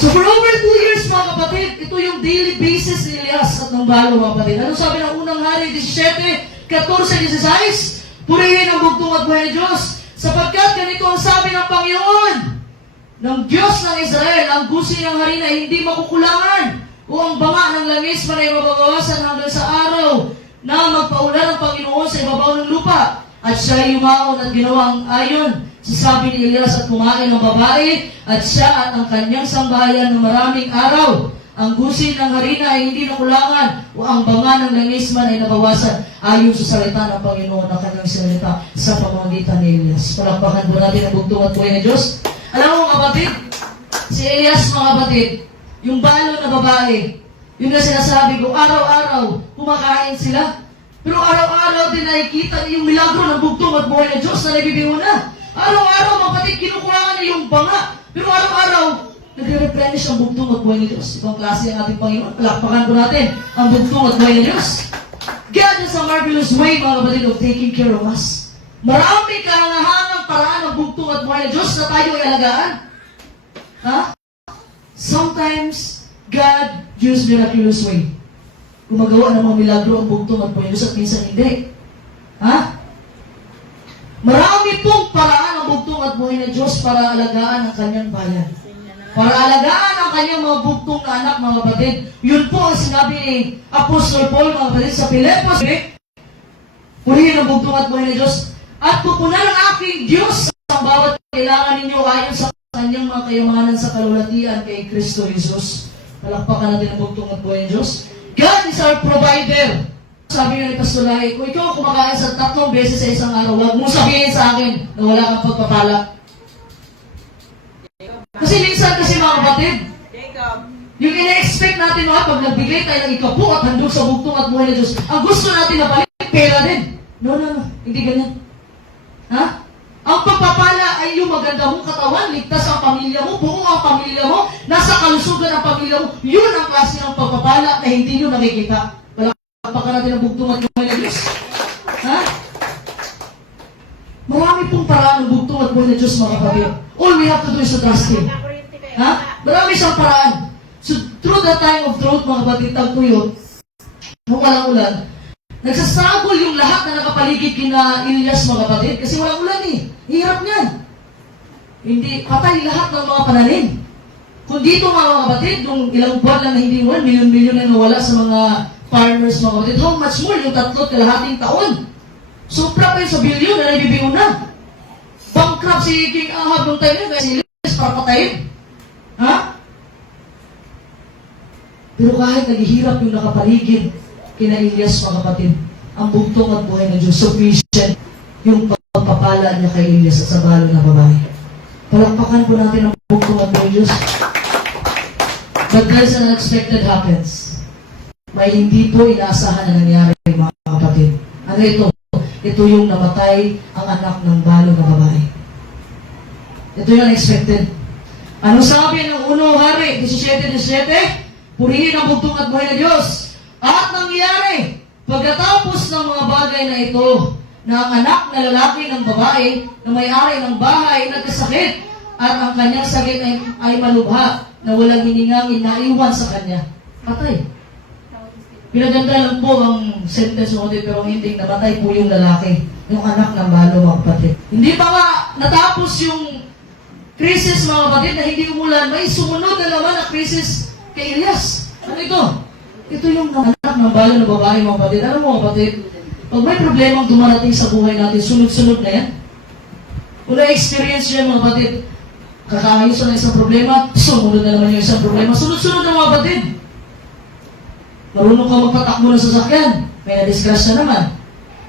So for over 2 years mga kapatid, ito yung daily basis ni Elias at ng balo mga kapatid. Ano sabi ng unang hari, 17:14-16? Purihin ang bugtong at buhay na Diyos, sapagkat ganito ang sabi ng Panginoon, ng Diyos ng Israel, ang gusi ng harina ay hindi makukulangan, o ang banga ng langis man ay mababawasan hanggang sa araw na magpaulan ng Panginoon sa ibabaw ng lupa. At siya ay yumaon at ginawang ayon sa sabi ni Elias at kumain ng babae, at siya at ang kanyang sambahayan ng maraming araw. Ang gusin ng harina ay hindi nakulangan, o ang banga ng langis man ay nabawasan, ayon sa salita ng Panginoon na kanyang salita sa pamamagitan ni Elias. Palakpakan po natin ang bugtong at buhay ng Diyos. Alam mo kapatid, si Elias mga kapatid, yung balo na babae, yung na sinasabi ko, araw-araw, kumakain sila. Pero araw-araw din nakikita niyo yung milagro ng bugtong at buhay ng Diyos na nagbibingo na. Araw-araw, mga kapatid, kinukuha niya yung banga. Pero araw-araw, nagre-replenish ang bugtong at buhay ng Diyos. Ibang klase ang ating Panginoon. Palakpakan po natin ang bugtong at buhay ng Diyos. God is a marvelous way, mga kapatid, of taking care of us. Marami kahangahangang paraan ng bugtong at buhay ng Diyos na tayo ay alagaan. Ha? Sometimes, God used miraculous way. Gumagawa ng mga milagro ang bugtong at buhay ng Diyos at minsan hindi. Ha? Marami pong paraan ang bugtong at buhay ng Diyos para alagaan ang kanyang bayan. Para alagaan ang kanyang mga bugtong na anak, mga kapatid. Yun po ang sinabi ni Apostol Paul, mga kapatid, sa Filipos. Purihin ang bugtong at buhay ng Diyos. At pupunan ang aking Diyos sa bawat kailangan ninyo ayon sa kanyang mga kayamanan sa kalulatian kay Kristo Jesus. Palakpakan natin ang bugtong at buhay ng Diyos. God is our provider. Sabi nga ni Pastor Lai, kung ikaw kumakain sa 3 beses sa isang araw, huwag mong sabihin sa akin na wala kang pagpapala. Kasi minsan kasi mga kapatid, yung ina-expect natin pag nagbigay tayo ng ikapu at handog sa bugtong at buhay ng Diyos, ang gusto natin na balik, pera din. No, hindi ganyan. Ha? Ang pagpapala ay yung maganda mong katawan, ligtas ang pamilya mo, buo ang pamilya mo, nasa kalusugan ang pamilya mo, yun ang klase ng pagpapala na hindi nyo nakikita. Palakpakan natin ang bugtong at buhay ng Diyos. Ha? Marami pong paraan ng bugtong at buhay ng Diyos, mga kapatid. All we have to do is to trust Him. Ha? Marami siyang paraan. So, through the time of drought, mga kapatid, tagtuyot, nung walang ulan, nagsasagol yung lahat na nakapaligid kina Elias, mga kapatid, kasi walang ulan eh. Hirap niyan. Hindi, patay lahat ng mga pananim. Kung dito, mga kapatid, nung ilang buwan lang na hindi ulan, milyon-milyon na nawala sa mga farmers, mga kapatid, how much more yung 3.5 taon? Supra pa yun sa bilyon na nabibingon na. Bankrupt si King Ahab nung tayo na, kaya si Elias para patayin. Ha? Pero kahit naghihirap yung nakapaligid kina Elias, mga kapatid, ang bugtong at buhay ng Diyos, sufficient yung pagpapala niya kay Elias at sa balo na babae. Palakpakan po natin ang bugtong at buhay ng Diyos. But there's an unexpected happens. May hindi po inaasahan na nangyari, mga kapatid. Ano ito? Ito yung namatay ang anak ng balo na babae. Ito yung unexpected. Ano sabi ng 1 Hari 17:17? Purihin ang bugtong at buhay ng Diyos. At nangyari, pagkatapos ng mga bagay na ito, na ang anak na lalaki ng babae na may-ari ng bahay nagkasakit at ang kanyang sakit ay malubha na walang hiningang inaiwan sa kanya. Patay. Pinaganda lang po ang sentence mo, pero hindi namatay po yung lalaki, yung anak ng balo, mga kapatid. Hindi pa nga natapos yung crisis, mga kapatid, na hindi umulan, may sumunod na naman ang crisis kay Elias. Ano ito? Ito yung anak ng balo na babae, mga kapatid. Alam mo, mga kapatid, pag may problemang dumarating sa buhay natin, sunod-sunod na yan. Kung na-experience yan, mga kapatid, kakaayos na isang problema, sumunod na naman yung isang problema. Sunod-sunod na, mga kapatid. Marunong ka magpatakbo ng sasakyan, may na-discuss na naman.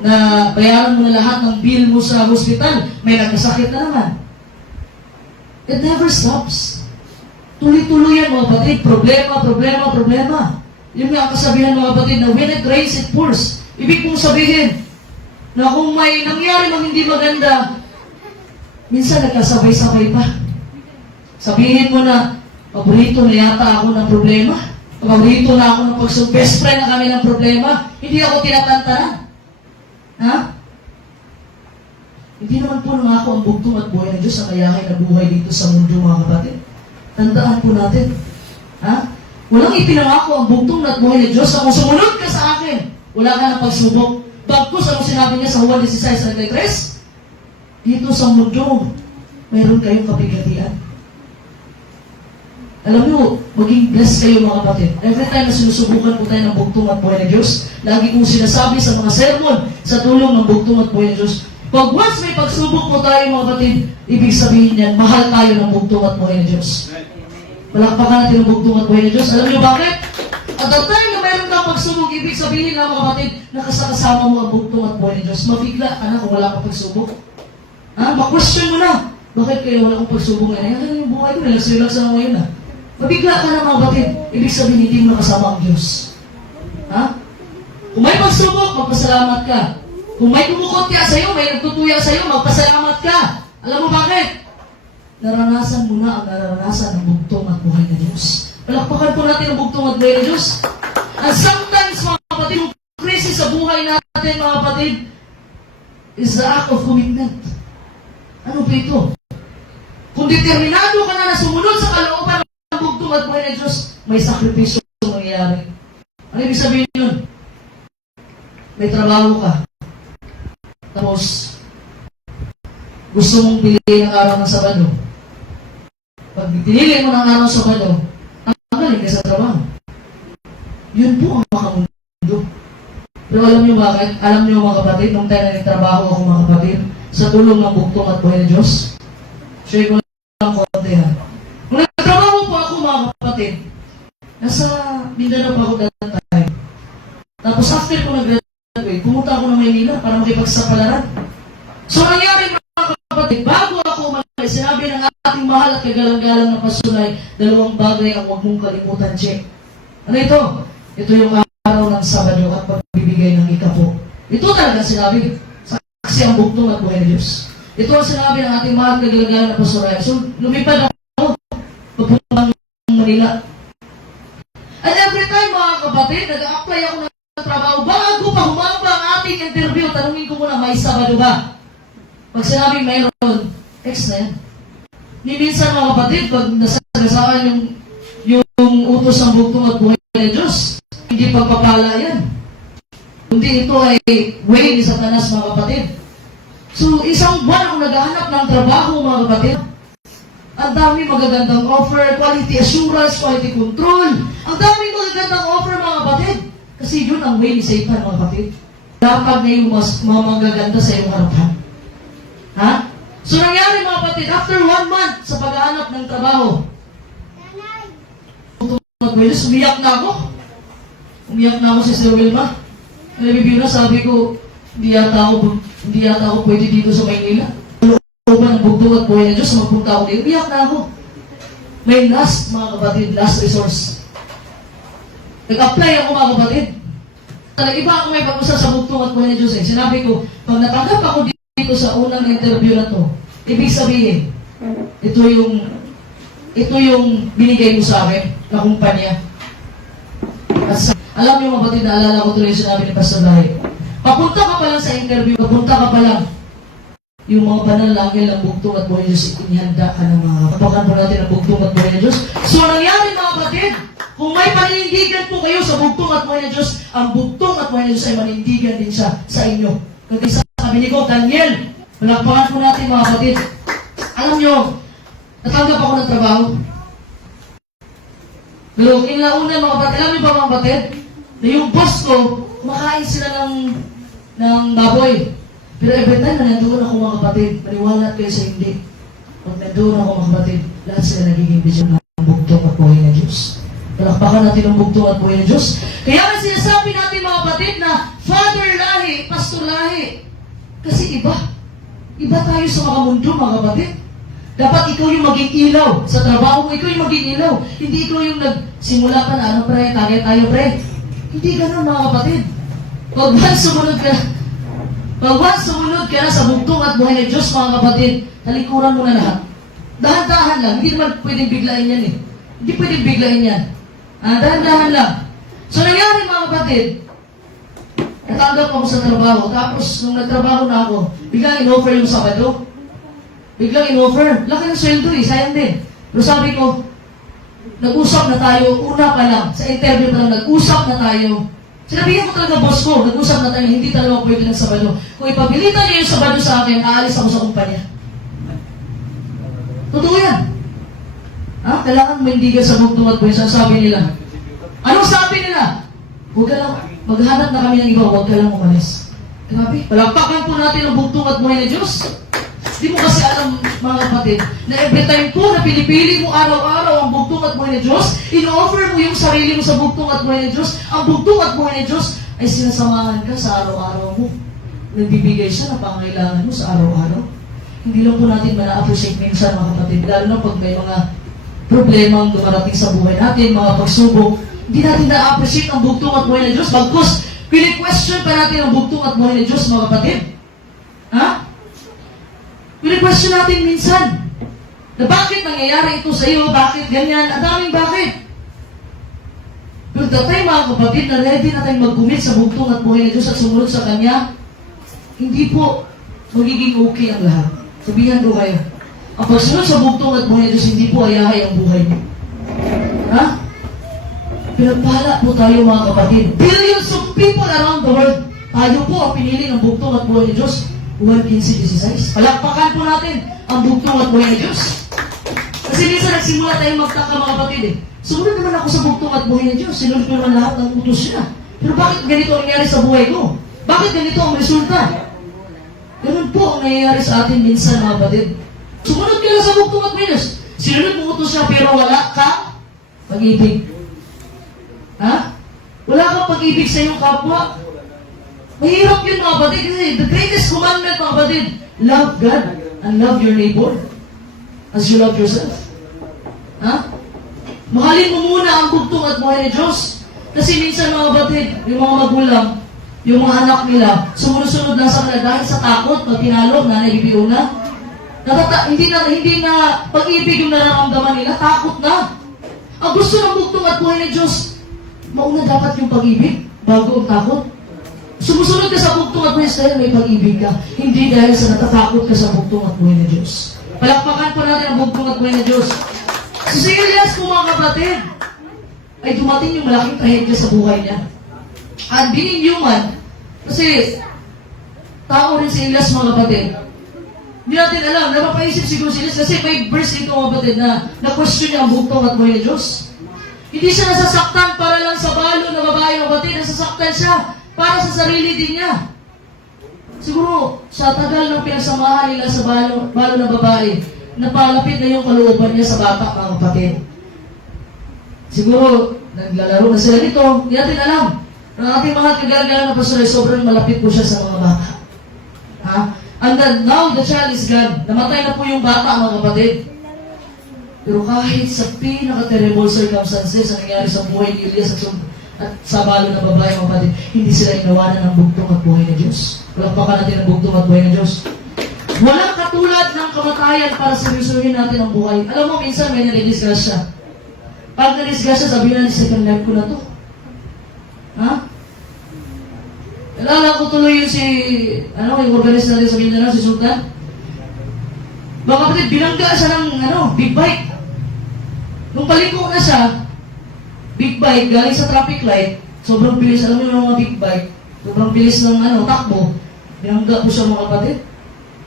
Na bayaran mo na lahat ng bill mo sa hospital, may nagkasakit na naman. It never stops. Tuloy-tuloy yan, mga kapatid. Problema. Yun nga ang kasabihan, mga kapatid, na when it rains, it pours. Ibig kong sabihin, na kung may nangyari mang hindi maganda, minsan nagkasabay-sabay pa. Sabihin mo na, paborito na yata ako ng problema. Paborito na ako ng pagsubok. Best friend na kami ng problema. Hindi ako tinatantanan. Ha? Hindi naman po nangako ang bugtong at buhay ng Diyos sa kayahay na buhay dito sa mundo, mga kapatid. Tandaan po natin. Ha? Walang ipinangako ang bugtong at buhay ng Diyos na kung sumunod ka sa akin, wala ka ng pagsubok. Bagkus, ano sinabi niya sa Juan 16:33? Dito sa mundo, mayroon kayong kapigatian. Alam niyo, maging blessed kayo, mga kapatid. Every time na sinusubukan po tayo ng bugtong at buhay ng Diyos, lagi kong sinasabi sa mga sermon sa tulong ng bugtong at buhay ng Diyos, pag once may pagsubok po tayo, mga kapatid, ibig sabihin niyan, mahal tayo ng bugtong at buhay ng Diyos. Palakpakan natin ng bugtong at buhay ng Diyos. Alam niyo bakit? At the time na mayroon kang pagsubok, ibig sabihin na, mga kapatid, nakasakasama mo ang bugtong at buhay ng Diyos. Mabigla ka na kung wala kang pagsubok. Ha? Ma-question mo na. Bakit kayo wala kang pagsubok ngayon? Ano yung buhay ko? Relax na ngayon na. Mabigla ka na, mga kapatid. Ibig sabihin, hindi mo nakasama ang Diyos. Ha? Kung may pagsubok, magpasalamat ka. Kung may kumukotya sa'yo, may nagtutuya sa'yo, magpasalamat ka. Alam mo bakit? Naranasan mo na ang naranasan ng bugtong at buhay na Diyos. Palakpakan po natin ang bugtong at buhay na Diyos. And sometimes, mga kapatid, yung krisis sa buhay natin, mga kapatid, is the act of commitment. Ano ba ito? Kung determinado ka na sumunod sa kalooban ng bugtong at buhay na Diyos, may sakripisyo mangyayari. Ano ibig sabihin yun? May trabaho ka. Tapos, gusto mong piliin ang araw ng Sabado. Pag pinili mo ng araw ng Sabado, tanggalin ka sa trabaho. Yun po ang makamundo. Pero alam niyo bakit? Alam niyo mga kapatid, nung tayo na nagtrabaho ako mga kapatid, sa tulong ng bugtong at buhay na Diyos, share ko lang konti ha. Nung nagtrabaho po ako mga kapatid, nasa Mindanao pa ako that time. Tapos after ko nag-graduate, pumunta ako ng Maynila para makipagsapalaran. So nangyari mga kapatid, bago ako umalis, sinabi ng ating mahal at kagalang-galang na pasunay, dalawang bagay ang huwag mong kalimutan, check. Ano ito? Ito yung araw ng Sabado at pagbibigay ng ikapo. Ito talaga sinabi. Saksi ang bugtong at buhay na Diyos. Ito ang sinabi ng ating mahal at kagalang-galang na pasunay. So lumipad ako, papuntang Manila. And every time mga kapatid, nag-a-apply ako ng trabaho, bago pa humaba ang ating interview, tanungin ko muna, may Sabado ba? Pag sinabing mayroon, text na yan. Ni minsan mga kapatid, pag nasagasaan yung utos ng bugtong at buhay na Diyos, hindi pagpapala yan. Kundi ito ay way ni Satanas mga kapatid. So isang buwan ako naghahanap ng trabaho mga kapatid. Ang dami magagandang offer, quality assurance, quality control. Ang dami magagandang offer mga kapatid. Kasi yun ang way ni Satan mga kapatid. Dapat na yung mga magaganda sa iyong harapan. Ha? So nangyari mga kapatid, after 1 month sa paghahanap ng trabaho, umiyak na ako. Umiyak na ako si Sir Wilma. Nalibibig na sabi ko, hindi yata ako pwede dito sa Maynila. Ang bugtong at buhay na Diyos, magpunta ako dito. Iyak na ako. May last, mga kapatid, last resource. Nag-apply ako, mga kapatid. Iba ako may pag-usap sa bugtong at buhay na Diyos. Sinabi ko, pag natanggap ako dito sa unang interview na to, ibig sabihin, ito yung binigay mo sa akin na kumpanya. Alam niyo, mga kapatid, naalala ko tuloy yung sinabi ni Pastor Lahi. Papunta ka pa lang sa interview, papunta ka pa lang, yung mga panalangin ng bugtong at buhay na Diyos, inihanda ka ng mga kapakan po natin ang bugtong at buhay na Diyos. So, nangyari mga kapatid, kung may paninindigan po kayo sa bugtong at buhay na Diyos, ang bugtong at buhay na Diyos ay manindigan din siya sa inyo. Kasi sabi ni ko, Daniel, palakpakan po natin mga kapatid. Alam nyo, natanggap ako ng trabaho. Pero kinlauna mga kapatid, alam nyo ba mga kapatid, na yung boss ko, kumakain sila ng baboy. Pero every time na nandoon ako mga kapatid, maniwala kayo sa hindi. Pag nandoon ako mga kapatid, lahat sila nagiging bisyon ng bugtong at buhay na Diyos. Palakpakan natin ang bugtong at buhay na Diyos. Kaya nga sinasabi natin mga kapatid na Father Lahi, Pastor Lahi. Kasi iba. Iba tayo sa mga mundo mga kapatid. Dapat ikaw yung maging ilaw. Sa trabaho mo, ikaw yung maging ilaw. Hindi ikaw yung nagsimula ka na, ano pre, tagay tayo pre. Hindi ganun mga kapatid. Pag sumunod ka na sa bugtong at buhay ng Diyos, mga kapatid, talikuran mo na lahat. Dahan-dahan lang. Hindi naman pwedeng biglain yan eh. Hindi pwedeng biglain yan. Dahan-dahan lang. So, nangyari mga kapatid, natanggap ako sa trabaho. Tapos, nung nagtrabaho na ako, biglang in-offer yung Sabado. Biglang in-offer. Laki ng sweldo eh. Sayang din. Pero sabi ko, nag-usap na tayo. Una pa lang. Sa interview pa lang, nag-usap na tayo. Sinabihan ko talaga boss ko, nag-usap na tayo, hindi talaga pwede ng Sabado. Kung ipabilitan niyo yung Sabado sa akin, aalis ako sa kumpanya. Totoo yan. Kailangan maindigan sa bugtong at buhay. Sabi nila. Anong sabi nila? Huwag ka lang, maghanap na kami ng iba, huwag ka lang umalis. Grabe, palakpakan po natin ang bugtong at buhay na Diyos. Di mo kasi alam, mga kapatid, na every time po na pinipili mo araw-araw ang bugtong at buhay na Diyos, in-offer mo yung sarili mo sa bugtong at buhay na Diyos, ang bugtong at buhay na Diyos ay sinasamahan ka sa araw-araw mo. Nagbibigay siya ng pangailangan mo sa araw-araw. Hindi lang po natin mana-appreciate minsan, mga kapatid, lalo na pag may mga problema ang dumarating sa buhay natin, mga pagsubok, hindi natin na-appreciate ang bugtong at buhay na Diyos. Bagkus, Pini-question pa natin ang bugtong at buhay ni Diyos, mga kapatid. Ha? Pini-question natin minsan na bakit nangyayari ito sa iyo, bakit ganyan, ang daming bakit. Pero tatay, mga kapatid, na ready na tayong mag-commit sa bugtong at buhay ni Diyos at sumunod sa Kanya, hindi po magiging okay ang lahat. Sabihan ko kayo, ang pagsunod sa bugtong at buhay ni Diyos, hindi po ayahay ang buhay niyo. Ha? Pinagpala po tayo, mga kapatid. Billions of people around the world. Tayo po ang pinili ng bugtong at buhay ni Diyos. 1:15-16. Palakpakan po natin ang bugtong at buhay ni Diyos. Kasi minsan nagsimula tayong magtaka, mga kapatid eh. Sumunod naman ako sa bugtong at buhay ni Diyos. Sinunod ko naman lahat ng utos niya. Pero bakit ganito ang nangyari sa buhay ko? Bakit ganito ang resulta? Ganun po ang nangyayari sa atin minsan, mga kapatid. Sumunod ka lang sa bugtong at buhay ni Diyos. Sinunod mo utos niya pero wala ka pag-ibig. Ha? Wala kang pag-ibig sa iyong kapwa. Mahirap yun, mga kapatid. Kasi the greatest commandment, mga kapatid, love God and love your neighbor as you love yourself. Ha? Mahalin mo muna ang bugtong at buhay ni Diyos. Kasi minsan, mga kapatid, yung mga magulang, yung mga anak nila, sumunod-sunod lang sa kanila dahil sa takot, pag tinalo, nanay bibiuna. Hindi na pag-ibig yung nararamdaman nila, takot na. Ang gusto ng bugtong at buhay ni Diyos, mauna dapat yung pag-ibig bago ang takot. Sumusunod ka sa bugtong at buhay dahil may pag-ibig ka. Hindi dahil sa natatakot ka sa bugtong at buhay ni Diyos. Palakpakan po natin ang bugtong at buhay ni Diyos. So si Elias po, mga kapatid, ay dumating yung malaking trahedya sa buhay niya. And being human, kasi tao rin si Elias, mga kapatid. Hindi natin alam, napapaisip siguro si Elias kasi may verse dito, mga kapatid, na question niya ang bugtong at buhay ni Diyos. Hindi siya nasasaktan para lang sa balo na babae, mga kapatid. Nasasaktan siya para sa sarili din niya. Siguro, sa tagal ng pinagsamahan nila sa balo na babae, napalapit na yung kalooban niya sa bata, mga kapatid. Siguro, naglalaro na sila dito. Hindi natin alam. Ang ating mga kagagalan na pastor ay sobrang malapit po siya sa mga bata. Ha? And then, now the child is gone. Namatay na po yung bata, mga kapatid. Pero kahit sa pinaka-terrible circumstances na nangyari sa buhay ni Elias at sa balo na babae, mga kapatid, hindi sila inawanan ng bugtong at buhay ng Diyos. Palakpakan natin ang bugtong at buhay ng Diyos. Walang katulad ng kamatayan para seryosohin natin ang buhay. Alam mo, minsan may nare-disgrasya. Pag nare-disgrasya, sabi na, second life ko na to. Ha? Alala ko tuloy yung yung organist natin sa Mindanao, si Sultan. Mga kapatid, binangga siya ng big bike. Nung paliko na siya, big bike, galing sa traffic light, sobrang bilis, alam mo yung mga big bike, sobrang bilis ng takbo, binangga po siya, mga kapatid.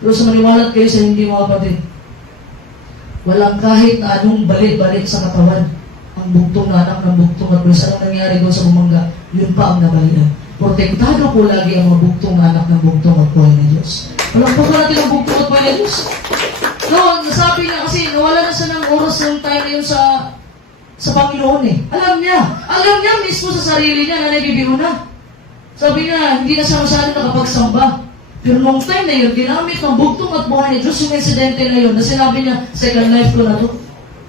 Pero sa maniwalat kayo sa hindi, mga kapatid, walang kahit na anong balik-balik sa katawan ang bugtong na anak ng bugtong at kung saan nangyari doon sa bumangga, yun pa ang nabalian. Protektado po lagi ang mga bugtong na anak ng bugtong at buhay ng Diyos. Walang po natin ang bugtong at buhay ng Diyos. No, nasabi niya kasi nawala na siya ng oras ng time na yun sa Panginoon eh. Alam niya mismo sa sarili niya na nabibiho na. Sabi niya, hindi na siya masyadong nakapagsamba. Pero nung time na yun, ginamit ng bugtong at buhay ni Diyos yung insidente na yun, na sinabi niya, second life ko na to.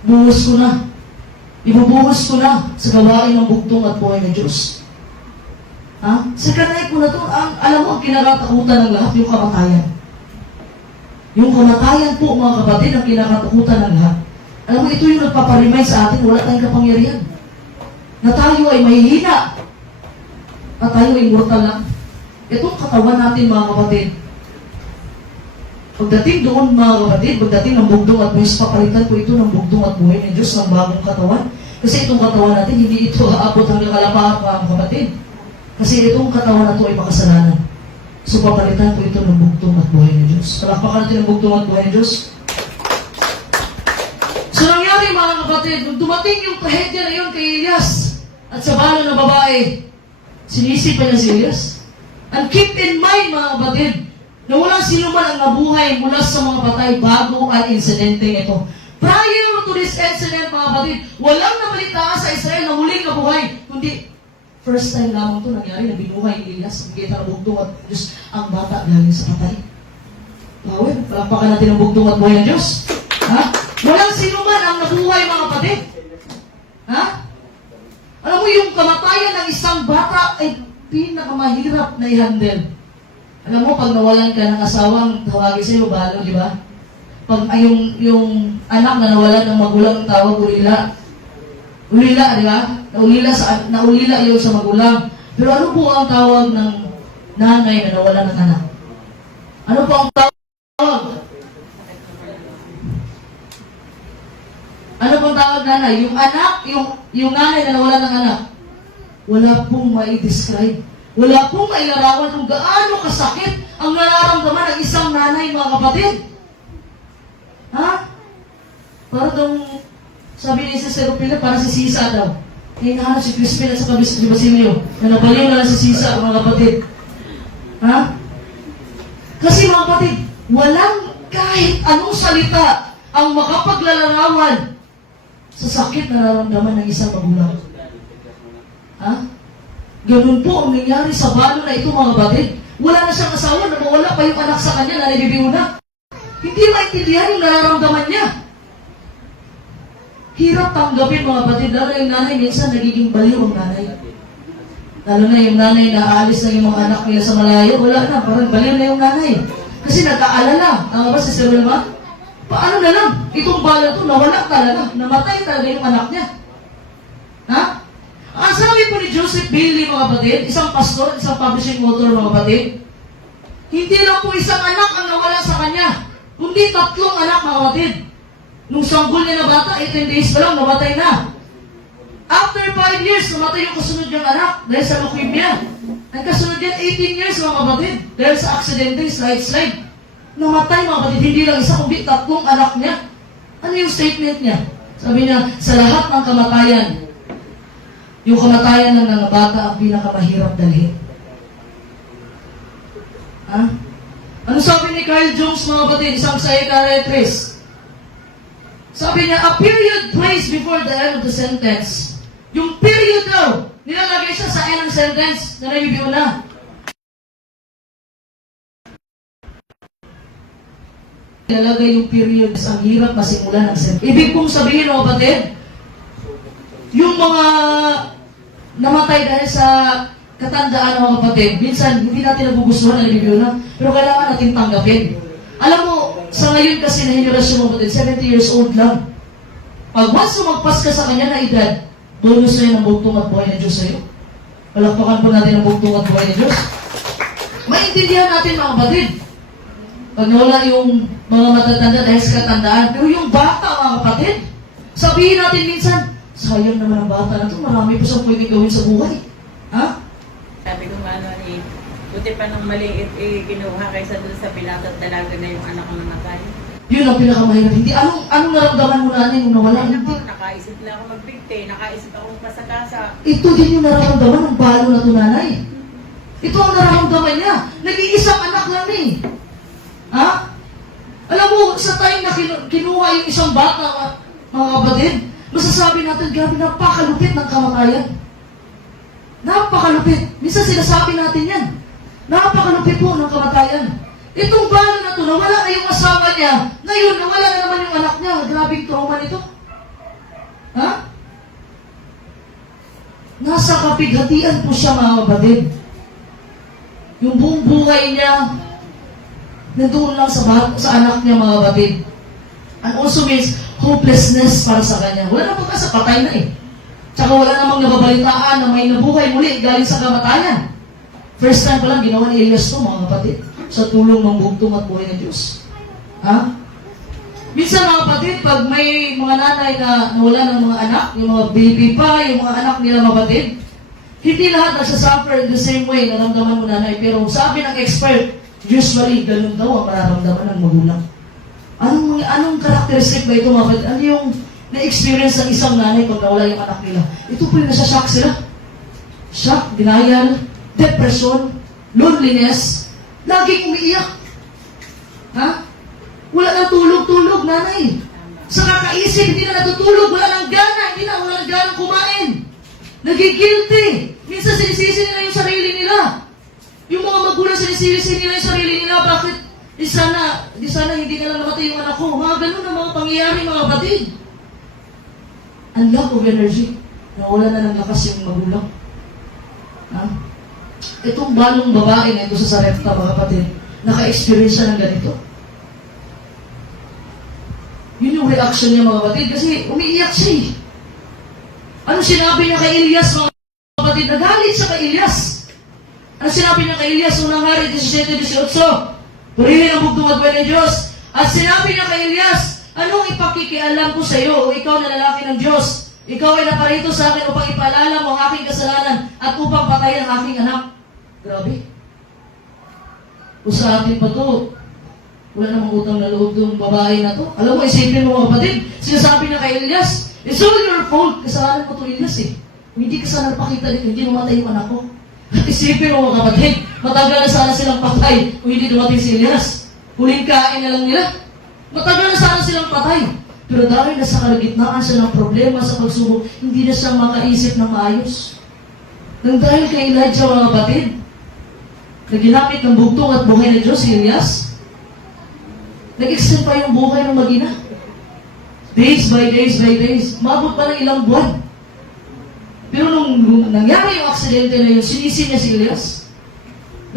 Buhos ko na. Ibubuhos ko na sa gawain ng bugtong at buhay ng Diyos. Ha? Second life ko na to, alam mo, ang kinakatakutan ng lahat, yung kamatayan. Yung kamatayan po, mga kapatid, ang kinakatakutan ng lahat. Alam mo, ito yung nagpaparemind sa atin, wala tayong kapangyarihan. Na tayo ay mahihina. At tayo ay mortal lang. Itong katawan natin, mga kapatid. Pagdating doon, mga kapatid, pagdating ng bugtong at buhay, papalitan po ito ng bugtong at buhay ng Diyos ng bagong katawan. Kasi itong katawan natin, hindi ito aabot hanggang kalapahan, mga kapatid. Kasi itong katawan na ito ay makasalanan. So, papalitan po ito ng bugtong at buhay ng Diyos. Palakpakan natin ng bugtong at buhay ng Diyos. So, nangyari, mga kapatid, nung dumating yung trahedya na yun kay Elias at sa balo na babae, sinisip pa niya si Elias. And keep in mind, mga kapatid, na walang sino man ang nabuhay mula sa mga patay bago ang insidente ito. Prior to this incident, mga kapatid, walang nabalitaan sa Israel na muling nabuhay, kundi first time lamang ito nangyari na binuhay ni Elias. Bigay ng bugtong at Diyos ang bata galing sa patay. Power, palakpakan natin ang bugtong at buhay ng Diyos. Ha? Walang sino man ang nabuhay, mga kapatid. Ha? Alam mo, yung kamatayan ng isang bata, ay pinakamahirap na i-handle. Alam mo, pag nawalan ka ng asawang tawagin sa'yo, balo, di ba? Pag yung anak na nawalan ng magulang, tawag ulila. Ulila, di ba? Naulila yun sa magulang. Pero ano po ang tawag ng nanay na nawalan ng anak? Ano po ang tawag? Ano pong tawag nanay? Yung anak, yung nanay na nawalan ng anak, wala pong mai-describe. Wala pong mailarawan kung gaano kasakit ang nararamdaman ng isang nanay, mga kapatid. Ha? Para daw, sabi ni Sister Opila, para si Sisa daw. Kaya nahanap si Crispin at sa si Basilio. Na nabaliw na lang si Sisa, mga kapatid. Ha? Kasi mga kapatid, walang kahit anong salita ang makapaglalarawan sa sakit na nararamdaman ng isang magulang. Ha? Ganun po ang nangyari sa balo na ito, mga kapatid. Wala na siyang asawa, nawawala pa yung anak sa kanya na nabibiyo na. Hindi maintindihan yung nararamdaman niya. Hirap tanggapin, mga kapatid. Lalo yung nanay, minsan nagiging baliw ang nanay. Lalo na yung nanay na aalis na yung mga anak nila sa malayo, wala na, parang baliw na yung nanay. Kasi nagkaalala. Tama ba, Sister Wilma? Paano na lang? Itong bala to, nawala talaga. Namatay talaga yung anak niya. Ha? Ang sabi po ni Joseph Bailey, mga kapatid, isang pastor, isang publishing author, mga kapatid, hindi lang po isang anak ang nawala sa kanya, kundi 3 anak, mga kapatid. Nung sanggol niya na bata, 18 days pa lang, namatay na. After 5 years, namatay yung kasunod niyang anak dahil sa leukemia. Ang kasunod yan, 18 years, mga kapatid, dahil sa aksidente, slide. Namatay, mga kapatid, hindi lang isa, kundi 3 anak niya. Ano yung statement niya? Sabi niya, sa lahat ng kamatayan, yung kamatayan ng mga bata ang pinakamahirap dalhin. Ha? Ano sabi ni Carl Jones, mga kapatid, isang psychiatrist? Sabi niya, a period placed before the end of the sentence. Yung period daw, nilalagay siya sa end ng sentence na na-review na. Nilalagay yung period, ang hirap masimulan ng sentence. Ibig kong sabihin, mga kapatid, yung mga namatay dahil sa katandaan, mga kapatid, minsan hindi natin nagugustuhan ang review na, pero kailangan natin tanggapin. Alam mo, sa ngayon kasi na henerasyon, mga kapatid, 70 years old lang. Pag once sumagpas ka sa kanya na edad, bonus na yun ang bugtong at buhay ng Diyos sa'yo. Palakpakan po natin ang bugtong at buhay ng Diyos. Maintindihan natin, mga kapatid, pag nawala yung mga matatanda dahil sa katandaan, pero yung bata, mga kapatid, sabihin natin minsan, sayang naman ang bata na ito, marami pa siyang pwede gawin sa buhay. Ha? Sabi ko nga buti pa ng maliit kinuha kaysa doon sa pinatang dalaga na yung anak ko namatay. Yun ang pinakamahirap. Hindi, anong naramdaman mo natin nung nawala? Hindi ako, nakaisip na ako magbigti, nakaisip ako pasakasa. Ito din yung nararamdaman ng balo na tunanay. Ito ang nararamdaman niya. Nag-iisang anak lang eh. Ha? Alam mo, sa time na kinuha yung isang bata, mga kapatid, masasabi natin, grabe, napakalupit ng kamatayan. Napakalupit. Minsan sinasabi natin yan. Napakalupit po ng kamatayan. Itong balo na ito, nawala na yung asawa niya. Ngayon, nawala na naman yung anak niya. Grabing trauma nito. Ha? Nasa kapighatian po siya, mga kapatid. Yung buong buhay niya, nandoon lang sa anak niya, mga kapatid. And also means, hopelessness para sa kanya. Wala na pagkasa, patay na eh. Tsaka wala namang nababalitaan na may nabuhay muli galing sa kamatayan. First time pa lang ginawa ni Elias to, mga kapatid, sa tulong ng bugtong at buhay ng Diyos. Ha? Minsan, mga kapatid, pag may mga nanay na nawala ng mga anak, yung mga baby pa, yung mga anak nila, mga kapatid, hindi lahat nagsasuffer in the same way, naramdaman mo nanay. Pero sabi ng expert, usually, ganun daw ang mararamdaman ng magulang. Anong karakteristik ba ito, mga kapatid? Ano yung na-experience ng isang nanay pag nawala yung anak nila? Ito po yung nasa-shock sila. Shock, denial, depression, loneliness, laging umiiyak. Ha? Wala nang tulog-tulog, nanay. Sa kakaisip, hindi na natutulog, wala nang gana, wala nang gana kumain. Nagigilty. Minsan sinisisi nila yung sarili nila. Yung mga magulang sinisisi nila yung sarili nila, bakit? Di sana hindi na lang namatay yung anak ko. Mga ganun ang mga pangyayari, mga kapatid. Ang lack of energy. Nawala na ng lakas yung magulang. Ha? Itong balong babae na ito sa Sarepta, mga kapatid, naka-experience siya ng ganito. Yun yung reaction niya, mga kapatid, kasi umiiyak siya eh. Ano sinabi niya kay Elias, mga kapatid? Nagalit siya kay Elias. Ano sinabi niya kay Elias? Unang hari, 17-18. Purihin ang bugtong at buhay ng Diyos. At sinabi niya kay Elias, anong ipakikialam ko sa iyo o ikaw na lalaki ng Diyos? Ikaw ay naparito sa akin upang ipaalala mo ang aking kasalanan at upang patayin ang aking anak. Grabe. O sa atin pa to, wala namang utang na loob ng babae na to. Alam mo, isipin mo mga kapatid, sinasabi niya kay Elias, it's all your fault. Kasalanan ko to, Elias eh. Kung hindi ka sana napakita dito, hindi mamatay yung anak ko. At isipin mo mga kapatid, matagal na sana silang patay kung hindi dumating si Elias. Huling kain na lang nila. Matagal na sana silang patay. Pero dahil nasa kalagitnaan siya ng problema sa pagsubok, hindi na siya makaisip ng maayos. Nang dahil kay Elijah mga kapatid, na ginamit ng bugtong at buhay ng Diyos si Elias, nag-extend pa yung buhay ng mag-ina. Days by days by days. Maabot pa ng ilang buwan. Pero nung nangyari yung aksidente na yun, sinisi niya si Elias.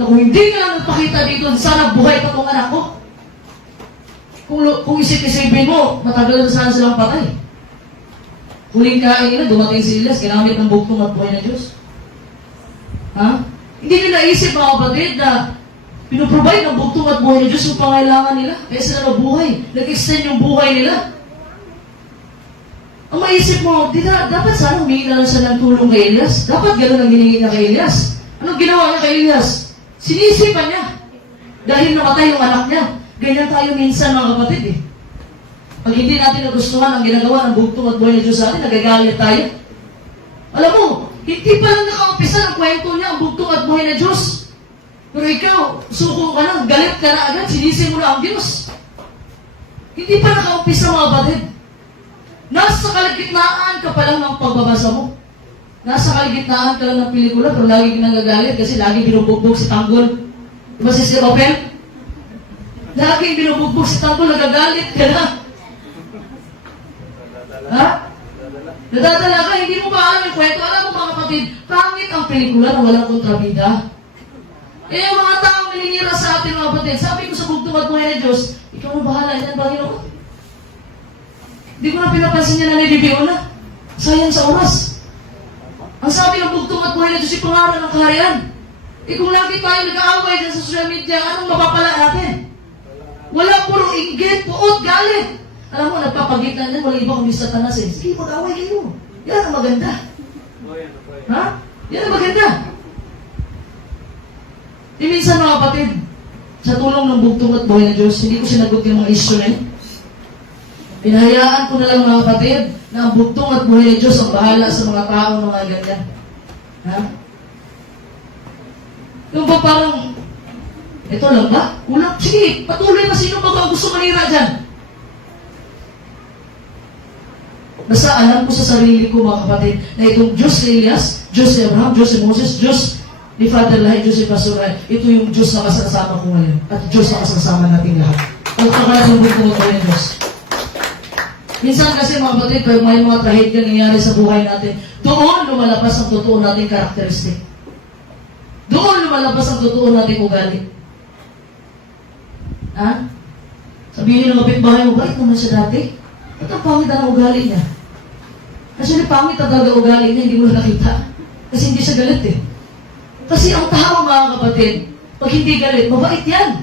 Na kung hindi nga nagpakita dito, sana buhay pa tong anak ko. Kung isip-isipin mo, matagal na sana silang patay. Huling kain nila, dumating si Elias, ginamit ng bugtong at buhay ng Diyos. Ha? Hindi nila naisip mga kapatid na pinuprovide ng bugtong at buhay ng Diyos yung pangailangan nila. Kaya sila nabuhay. Nag-extend yung buhay nila. Ang maisip mo, dapat sana humingi na lang siya ng tulong kay Elias. Dapat gano'n ang hiningi niya kay Elias. Anong ginawa niya kay Elias? Sinisipan niya. Dahil namatay yung anak niya. Ganyan tayo minsan mga kapatid eh. Pag hindi natin nagustuhan ang ginagawa ng bugtong at buhay ng Diyos sa atin, nagagalit tayo. Alam mo, hindi pa lang nakaumpisa ng kwento niya ang bugtong at buhay ng Diyos. Pero ikaw, suko ka na, galit ka na agad, sinisi mo na ang Diyos. Hindi pa nakaumpisa mga kapatid. Nasa kalagitnaan ka pa lang ng pagbabasa mo. Nasa kalagitnaan ka lang ng pelikula, pero lagi ka nagagalit kasi lagi binubugbog si Tanggol. Diba si Sir Open? Laging binubugbog si Tanggol, nagagalit ka na. Ha? Nadadala ka, hindi mo ba alam yung kwento? Alam mo mga kapatid, pangit ang pelikula na walang kontrabida. Eh, yung mga taong maninira sa atin mga kapatid, sabi ko sa bugtong at buhay ng Diyos, ikaw na bahala, yan Panginoon. Hindi ko na pinapansin niya na nilibigyan na. Sayang sa oras. Ang sabi ng bugtong at buhay ng Diyos, ipangaral ng kaharian. Eh kung lagi tayo nag-aaway dyan sa social media, anong mapapala natin? Wala puro inggit, puot, galit. Alam mo, nagpapagitan yan, walang iba kundi Satanas eh. Sige, mag-away kayo. Yan ang maganda. Ha? Yan ang maganda. E minsan mga kapatid, sa tulong ng bugtong at buhay ng Diyos, hindi ko sinagot yung mga issue na yun. Pinahayaan ko na lang mga kapatid na ang bugtong at buhay ng Diyos ang bahala sa mga tao na mga ganyan. Ha? Yung ba parang, ito lang ba? Ulang, sige, patuloy na sino ba ang gusto manira dyan? Basta alam ko sa sarili ko mga kapatid na itong Diyos ni Elias, Diyos ni Abraham, Diyos ni Moses, Diyos ni Father Lahi, Diyos ni Pastor Lahi, ito yung Diyos na kasasama ko ngayon at Diyos na kasasama natin lahat. Ang kakalatong bugtong at ng Diyos. Minsan kasi mga kapatid, pag may mga trahedya nangyayari sa buhay natin, doon lumalabas ang totoo nating karakteristik. Doon lumalabas ang totoo nating ugali. Ha? Sabihin ng kapitbahay mo, bakit naman siya dati? At ang pangit ang ugali niya. Actually, pangit ang talaga ugali niya, hindi mo nakita. Kasi hindi siya galit eh. Kasi ang tao mga kapatid, pag hindi galit, mabait yan.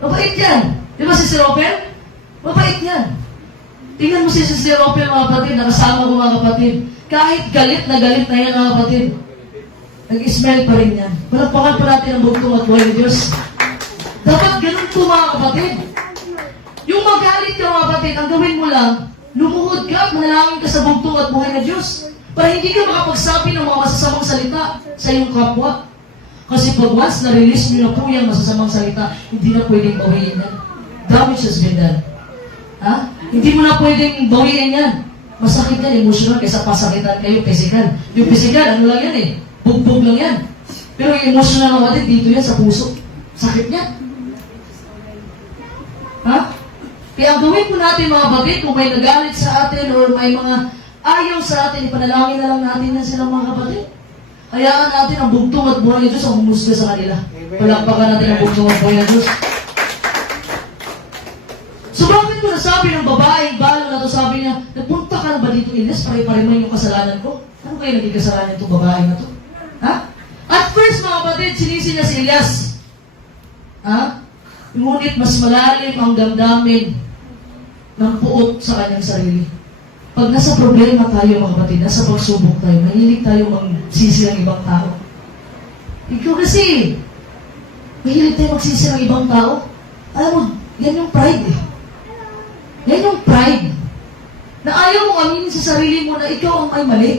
Mabait yan. Di ba si Sir Open? Mabait yan. Tingnan mo si Sir Open mga kapatid, nakasama ko mga kapatid. Kahit galit na yan mga kapatid. Nag-smile pa rin yan. Palagpakan pa natin ang bugtong at buhay ng Diyos. Dapat ganun po mga kapatid. Yung magalit ka mga kapatid, ang gawin mo lang, lumuhod ka at manalangin ka sa bugtong at buhay ng Diyos. Para hindi ka makapagsabi ng mga masasamang salita sa iyong kapwa. Kasi pag once na-release nyo na po yung masasamang salita, hindi na pwedeng bawiin yan. Damage has been done. Ha? Hindi mo na pwedeng bawiin yan. Masakit yan, emotional, kaysa pasakitan kayo, physical. Yung physical, ano lang yan eh? Bugbog lang yan. Pero yung emotional na kapatid, dito yan sa puso. Sakit yan. Ha? Kaya ang gawin po natin mga kapatid, kung may nagalit sa atin or may mga ayaw sa atin, ipanalangin na lang natin yan silang mga kapatid. Hayaan natin ang bugtong at buhay ng Diyos ang humusga sa kanila. Palakpakan natin ang bugtong at buhay ng Diyos. So bakit ko nasabi ng babaeng balo na to, sabi niya, nagpunta ka na ba dito, Elias, pare-pare mo yung kasalanan ko? Ano kayo naging kasalanan itong babae na to? Ha? At first, mga kapatid, sinisi niya si Elias. Ha? Ngunit mas malalim ang damdamin ng puot sa kanyang sarili. Pag nasa problema tayo, mga kapatid, nasa pagsubok tayo, mahilig tayo magsisi ng ibang tao. Ikaw kasi, mahilig tayo magsisi ng ibang tao. Alam mo, yan yung pride eh. Yan yung pride. Na ayaw mong aminin sa sarili mo na ikaw ang may mali.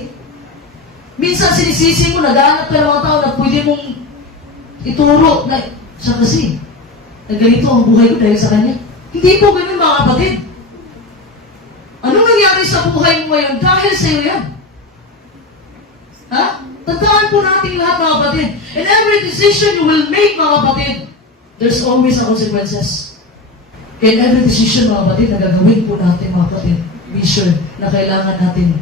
Minsan sinisisi mo, naghahanap ka ng mga tao na pwede mong ituro na siya kasi, na ganito ang buhay ko dahil sa kanya. Hindi po ganun, mga kapatid. Anong nangyari sa buhay mo ngayon? Dahil sa iyo yan. Ha? Tandaan po natin lahat, mga kapatid. In every decision you will make, mga kapatid, there's always a consequences. In every decision, mga kapatid, na gagawin po natin, mga kapatid, be sure na kailangan natin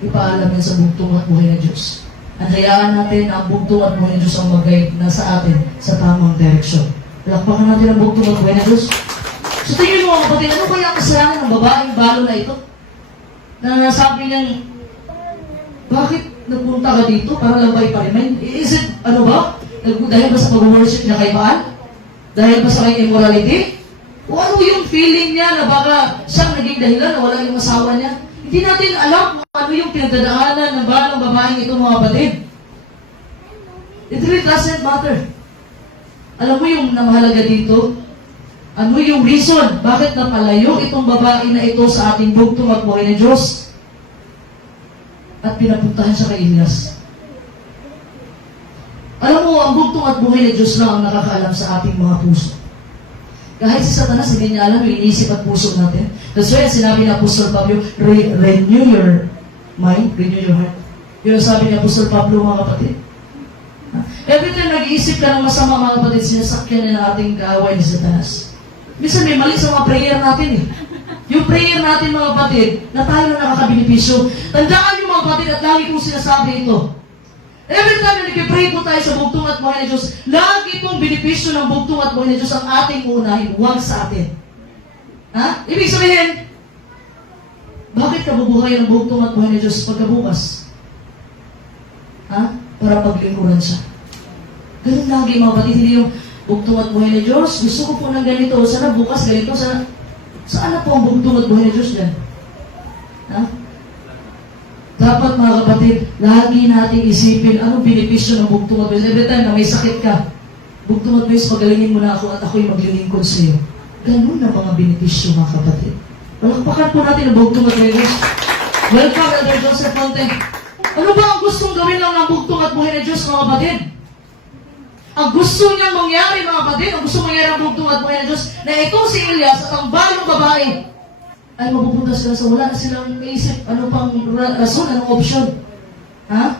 ipaalam yan sa bugtong at buhay ng Diyos. At hayaan natin na ang bugtong at buhay ng Diyos ang mag-guide na sa atin sa tamang direksyon. Lakpakan natin ang bugtong at buhay ng Diyos. So tingin mo, mga kapatid, ano kaya ang kasalanan ng babaeng balo na ito? Na nasabi niyang, bakit nagpunta ka dito para lang ba iparimin? Is it, ano ba? Dahil ba sa pag-worship niya kay Baal? Dahil ba sa kanyang immorality? O ano yung feeling niya na baka siyang naging dahilan na wala yung asawa niya? Hindi natin alam kung ano yung pinagdadaanan ng balang babaeng ito, mga kapatid. It really doesn't matter. Alam mo yung namahalaga dito? Ano yung reason bakit napalayo itong babae na ito sa ating bugtong at buhay ng Diyos? At pinapuntahan siya kay Elias. Alam mo, ang bugtong at buhay ng Diyos lang ang nakakaalam sa ating mga puso. Kahit si Satanas, hindi niya alam yung iniisip at puso natin. That's why sinabi ni Apostol Pablo, renew your mind, renew your heart. Yung sabi ni Apostol Pablo, mga kapatid. Every time nag-iisip ka ng masama, mga kapatid, sinasakyan niya ng ating kaaway ni Satanas. Minsan may mali sa mga prayer natin eh. Yung prayer natin, mga kapatid, na tayo na nakakabenepisyo. Tandaan niyo, mga kapatid, at lagi kong sinasabi ito. Every time na nag-pray po tayo sa bugtong at buhay ng Diyos, lagi pong benepisyo ng bugtong at buhay ng Diyos ang ating uunahin, huwag sa atin. Ha? Ibig sabihin, bakit ka bubuhay ng bugtong at buhay ng Diyos pagkabukas? Ha? Para paglingkuran siya. Ganun lagi, mga kapatid, hindi yung bugtong at buhay ng Diyos. Gusto ko po ng ganito, sana bukas ganito, sana. Saan na po ang bugtong at buhay ng Diyos dyan? Ha? Dapat, mga kapatid, lagi nating isipin anong benepisyo ng bugtong at buhay. Every time na may sakit ka, bugtong at buhay, pagalingin mo na ako at ako'y maglilingkod sa iyo. Ganun na mga benepisyo, mga kapatid. Palakpakan po natin ang bugtong at buhay. Welcome, Elder Joseph Fonte. Ano ba ang gustong gawin lang ng bugtong at buhay ng Diyos, mga kapatid? Ang gusto niyang mangyari, mga kapatid, ang gusto mangyari ng bugtong at buhay ng Diyos, na itong si Elias at ang balong babae, ay mapupunta sila sa wala na silang maisip. Ano pang rason, anong option? Ha?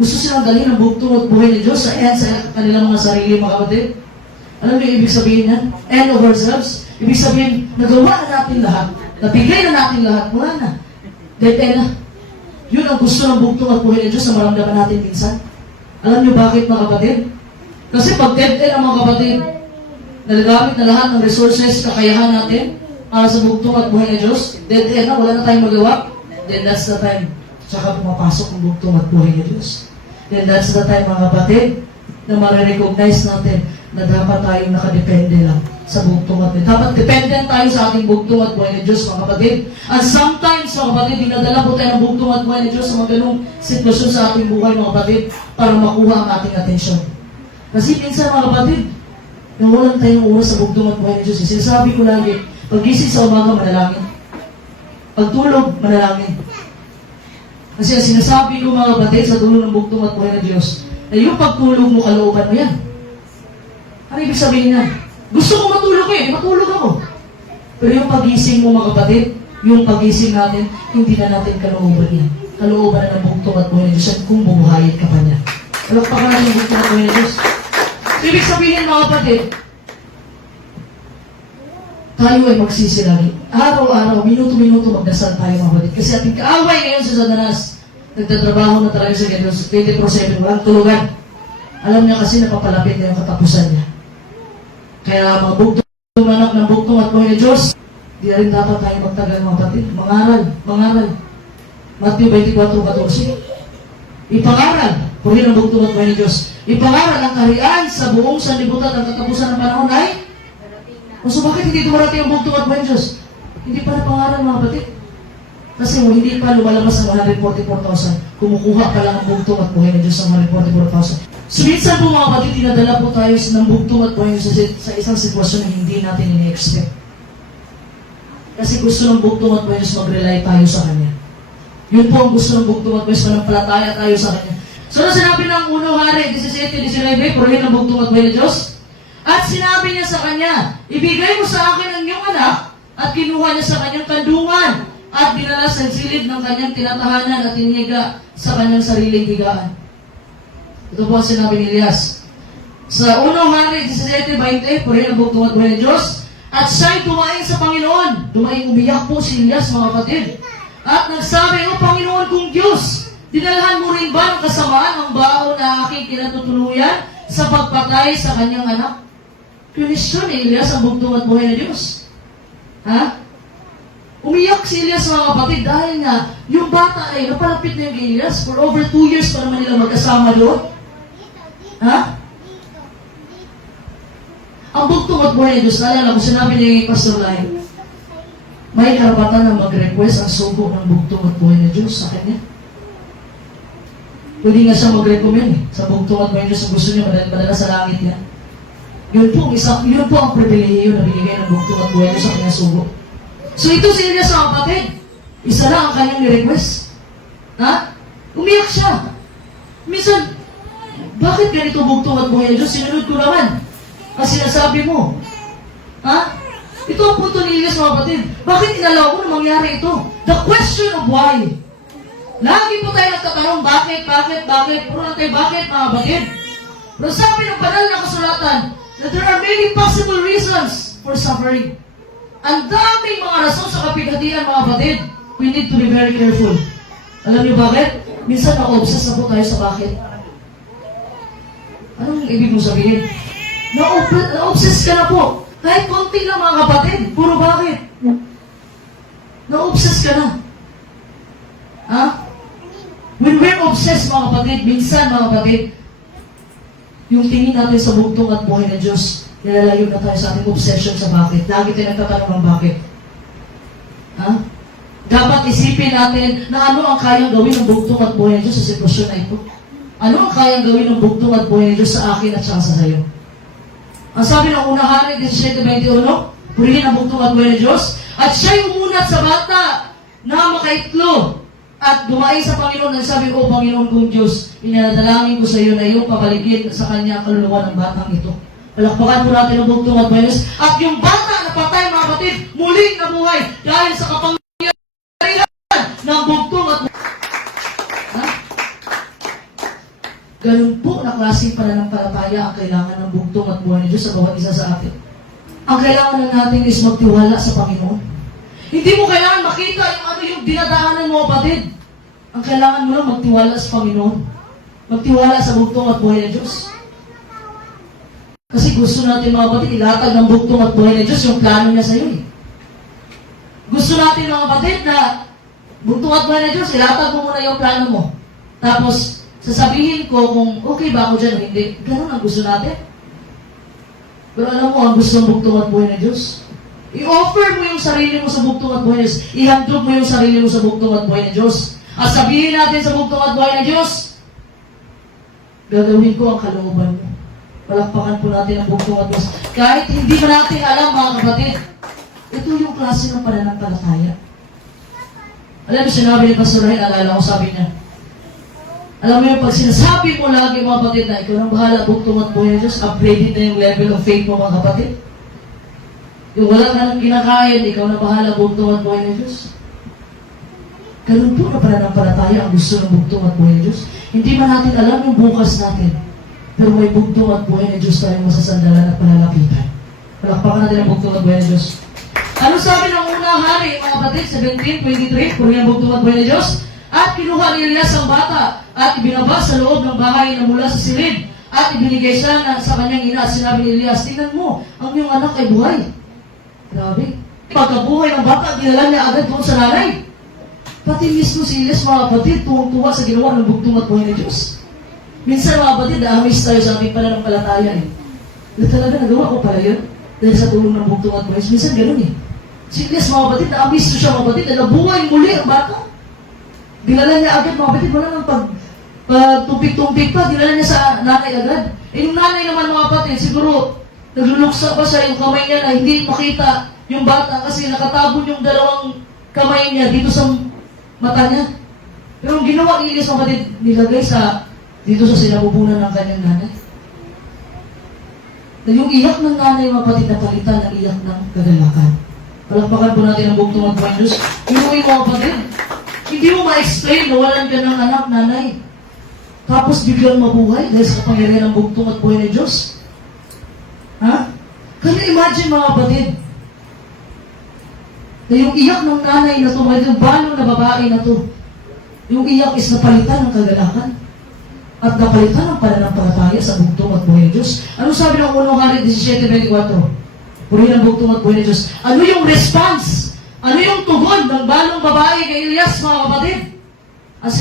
Gusto silang dalhin ang bugtong at buhay ng Diyos sa kanilang mga sarili, mga kapatid. Alam niyo ibig sabihin yan? End of ourselves. Ibig sabihin, nagawa na natin lahat. Nabigay na natin lahat. Wala na. Dead end na. Yun ang gusto ng bugtong at buhay ng Diyos na maramdaman natin minsan. Alam niyo bakit, mga kapatid? Kasi pag dead end ang mga kapatid, nagagamit na lahat ng resources, kakayahan natin, para sa bugtong at buhay ng Diyos, dead end na, wala na tayong magawa, then that's the time, tsaka pumapasok ang bugtong at buhay ng Diyos. Then that's the time, mga kapatid, na marirecognize natin na dapat tayong nakadepende lang sa bugtong at buhay. Dapat dependent tayo sa ating bugtong at buhay ng Diyos, mga kapatid. And sometimes, mga kapatid, dinadala po tayo ng bugtong at buhay ng Diyos sa mga ganung sitwasyon sa ating buhay, mga kapatid, para makuha ang ating atensyon. Kasi minsan, mga kapatid, nawalan tayong oras sa bugtong at buhay ng Diyos. Sinasabi ko lagi, pag-gising sa umaga, manalangin. Pagtulog, manalangin. Kasi ang sinasabi ko, mga kapatid, sa dulo ng bugtong at buhay ng Diyos, na yung pagtulog mo, kalooban mo yan. Ano ibig sabihin yan? Gusto ko matulog eh, matulog ako. Pero yung pag-gising mo, mga kapatid, yung pag-gising natin, hindi na natin kalooban yan. Kalooban na ng bugtong at buhay ng Diyos at kung bumuhayin ka pa niya. Palakpakan natin yung bugtong at buhay ng Diyos. Ibig sabihin, mga kapatid, tayo ay magsisi lagi. Araw-araw, minuto-minuto magdasal tayo, mga kapatid. Kasi ating kaaway ngayon sa Satanas Nagtatrabaho na talaga siya 24/7, walang tulugan. Alam niya kasi napapalapit na yung katapusan niya. Kaya mga bugtong anak ng bugtong at buhay na Diyos, di na rin dapat tayo magtagal mga kapatid. Mangaral. Matthew 24:14. Ipangaral, purihin ang bugtong at buhay na Diyos. Ipangaral ang kaharian sa buong sanlibutan at katapusan ng panahon ay so bakit hindi dumarating ang bugtong at buhay na Diyos? Hindi pa napangaral mga kapatid. Kasi hindi pa lumalabas ang 144,000. Kumukuha pa lang ang bugtong at buhay na Diyos sa 144,000. So minsan po mga kapatid, tinadala po tayo ng bugtong at buhay sa isang sitwasyon na hindi natin ini-expect. Kasi gusto ng bugtong at buhay na Diyos mag-rely tayo sa Kanya. Yun po ang gusto ng bugtong at buhay na manampalataya tayo sa Kanya. So na sinabi ng 1 Hari 17:19, purihin ang bugtong at buhay na Diyos. At sinabi niya sa Kanya, ibigay mo sa akin ang iyong anak, at kinuha niya sa kanyang kandungan at dinala sa silid ng kanyang tinatahanan at iniga sa kanyang sariling higaan. Ito po ang sinabi ni Elias. Sa 1 Hari 17:20, purihin ang bugtong at buhay ng Diyos. At siya'y dumaing sa Panginoon. Dumaing umiyak po si Elias, mga kapatid. At nagsabi, O Panginoon kong Diyos, dinalhan mo rin ba ng kasamaan ang baon na aking kinatutuluyan sa pagpatay sa kanyang anak? Question ni Elias ang bugtong at buhay ng Diyos. Ha? Umiyak si Elias, mga kapatid, dahil nga yung bata ay napalapit na yung kay Elias. For over 2 years pa naman nila magkasama doon. Ha? Ang bugtong at buhay ng Diyos, naalala ko, sinabi ni Pastor Lai, may karapatan na mag-request ang sugo ng bugtong at buhay ng Diyos sa kanya. Pwede nga siya mag-recommend sa bugtong at buhay ng Diyos kung gusto niya madala sa langit niya. Yun po ang pribilehiyo na binigay ng bugtong at buhay sa kanyang sugo. So ito si Elias, mga kapatid, isa lang ang kanyang ni-request. Ha? Umiyak siya. Minsan, bakit ganito bugtong at buhay ng Diyos? Sinunod ko naman. Kasi nasabi mo. Ha? Ito ang punto ni Elias, mga kapatid. Bakit inalaw mo na mangyari ito? The question of why. Lagi po tayo nagtatanong, bakit? Puro lang tayo, bakit, mga kapatid? Pero sabi ng banal na kasulatan, that there are many possible reasons for suffering. Ang daming mga rason sa kapighatian, mga kapatid. We need to be very careful. Alam niyo bakit? Minsan na-obsess na po tayo sa bakit. Anong ibig mong sabihin? Na-obsess ka na po. Kahit konti lang, mga kapatid. Puro bakit? Na-obsess ka na. Ha? When we're obsessed, mga kapatid, minsan, mga kapatid, yung tingin natin sa bugtong at buhay ng Diyos, nilalayo na tayo sa ating obsession sa bakit. Lagi tayo nagtatanong ng bakit. Ha? Dapat isipin natin na ano ang kayang gawin ng bugtong at buhay ng Diyos sa sitwasyon na ito. Ano ang kayang gawin ng bugtong at buhay ng Diyos sa akin at saka sa sayo. Ang sabi ng 1 Hari 17:21, purihin ang bugtong at buhay ng Diyos, at siya'y umunat sa bata na makaitlo at dumaing sa Panginoon at sabi, O Panginoon kong Diyos, inanadalangin ko sa iyo na iyong pabaligin sa kanya ang kaluluwa ng batang ito. Palakpakan po natin ang bugtong at buhay ng Diyos. At yung bata na patay, mga kapatid, muling nabuhay dahil sa kapangyarihan ng bugtong at ha? Ganun po na klaseng pananampalataya ang kailangan ng bugtong at buhay ng Diyos sa bawat isa sa atin. Ang kailangan na natin is magtiwala sa Panginoon. Hindi mo kailangan makita yung dinadaanan mo, kapatid. Ang kailangan mo lang magtiwala sa Panginoon. Magtiwala sa bugtong at buhay ng Diyos. Kasi gusto natin, mga kapatid, ilatag ng bugtong at buhay ng Diyos yung plano niya sa iyo. Gusto natin, mga kapatid, na bugtong at buhay ng Diyos, ilatag mo muna yung plano mo. Tapos, sasabihin ko kung okay ba ako dyan o hindi. Ganun ang gusto natin. Pero alam mo, ang gusto ng bugtong at buhay ng Diyos, i-offer mo yung sarili mo sa bugtong at buhay ng Diyos. Ihandog mo yung sarili mo sa bugtong at buhay ng Diyos. At sabihin natin sa bugtong at buhay ng Diyos, gagawin ko ang kalooban mo. Palakpakan po natin ang bugtong at Diyos. Kahit hindi pa natin alam, mga kapatid, ito yung klase ng pananampalataya. Alam mo, sinabi ni Pastor Ray, alala ko, sabi niya, alam mo yung pag sinasabi mo lagi, mga kapatid, na ikaw nang bahala, bugtong at buhay ng Diyos, upgraded na yung level of faith mo, mga kapatid. Yung wala ka nang kinakain, ikaw na bahala, bugtong at buhay ng Diyos. Ganun po na pananampalataya ang gusto ng bugtong at buhay ng Diyos. Hindi man natin alam yung bukas natin, pero may bugtong at buhay ng Diyos tayong masasandalan at palalapitan. Palakpakan natin ang bugtong at buhay ng Diyos. Ano sabi ng 1 Hari, mga kapatid, 17:23, purihin ang bugtong at buhay ng Diyos? At kinuha ni Elias ang bata at ibinaba sa loob ng bahay na mula sa silid. At ibinigay siya sa kanyang ina at sinabi ni Elias, tingnan mo, ang iyong anak ay buhay. Grabe. Pagkabuhay ng bata, dinala niya agad doon sa nanay. Pati mismo si Elias, mga kapatid, tuwang-tuwa sa ginawa ng bugtong at buhay ni Diyos. Minsan, mga kapatid, na-amaze tayo sa ating pananampalataya eh. Talaga nagawa ko pala yun dahil sa tulong ng bugtong at buhay. Minsan ganun eh. Si Elias, mga kapatid, na-amaze siya, mga kapatid, na nabuhay muli ang bata. Dinala niya agad, mga kapatid, wala nang pagtumpik-tumpik pa, dinala niya sa nanay agad. Eh, yung nanay naman, mga kapatid, siguro, nagluluksa pa siya yung kamay niya na hindi makita yung bata kasi nakatabon yung dalawang kamay niya dito sa mata niya. Pero ang ginawa ni Elias, mga kapatid, nilagay dito sa sinabubunan ng kanyang nanay. Na yung iyak ng nanay, mga kapatid, napalitan ng iyak ng kagalakan. Palakpakan po natin ang bugtong at buhay Diyos. Inuwi, mga kapatid, hindi mo ma-explain na walan ka ng anak, nanay. Tapos biglang mabuhay dahil sa kapangyarihan ng bugtong at buhay ng Diyos. Ha? Kaya imagine, mga kapatid, na yung iyak ng nanay na to, yung balong na babae na to, yung iyak is napalitan ng kagalakan at napalitan ng pananampalataya sa bugtong at buhay ng Diyos. Ano sabi ng 1 Hari 17:24? Purihin ang bugtong at buhay ng Diyos. Ano yung response? Ano yung tugon ng balong babae kay Elias, mga kapatid? At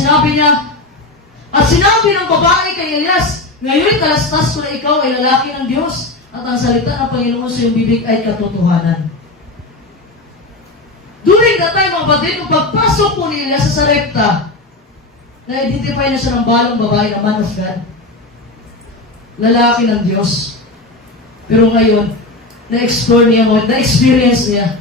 sinabi ng babae kay Elias, ngayon talastas ko na ikaw ay lalaki ng Diyos at ang salita ng Panginoon sa iyong bibig ay katotohanan. During that time, mga kapatid, nung pagpasok po ni Elias sa Sarepta, na-identify na siya ng balong babae na man of God. Lalaki ng Diyos. Pero ngayon, na-explore niya, na-experience niya.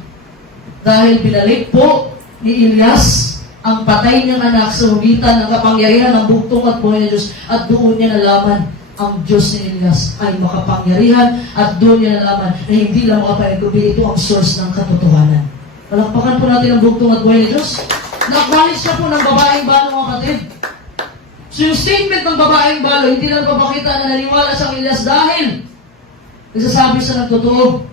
Dahil binalik po ni Elias ang patay niyang anak sa hugitan ng kapangyarihan ng bugtong at buhay ng Diyos. At doon niya nalaman ang Diyos ni Elias ay makapangyarihan at doon niya nalaman na hindi lang makapangyarihan, ito ang source ng katotohanan. Palakpakan po natin ang bugtong at buhay ng Diyos. Na-acknowledge siya po ng babaeng balo, mga kapatid. So yung statement ng babaeng balo, hindi lang papakita na naniwala sa Elias dahil nagsasabi siya ng totoo.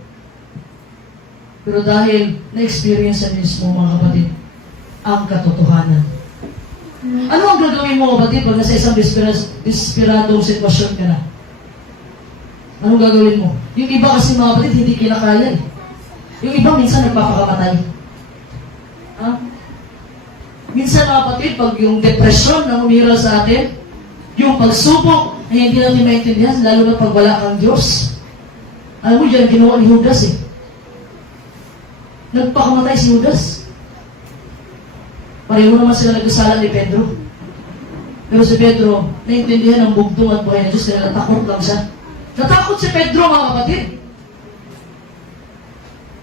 Pero dahil na-experience sa mismo, mga kapatid, ang katotohanan. Ano ang gagawin mo, kapatid, pag nasa isang desperadong sitwasyon ka na? Anong gagawin mo? Yung iba kasi, mga kapatid, hindi kinakaya eh. Yung iba minsan nagpapakamatay. Ha? Minsan, mga kapatid, pag yung depresyon na umira sa atin, yung pagsubok ay hindi natin maintindihan, lalo na pag wala kang Diyos. Alam mo, dyan ginawa ni Judas eh. Nagpakamatay si Judas. Pareho naman sila nagkasala ni Pedro. Pero si Pedro, naintindihan ang bugtong at buhay ng Diyos, kaya natakot lang siya. Natakot si Pedro, mga kapatid.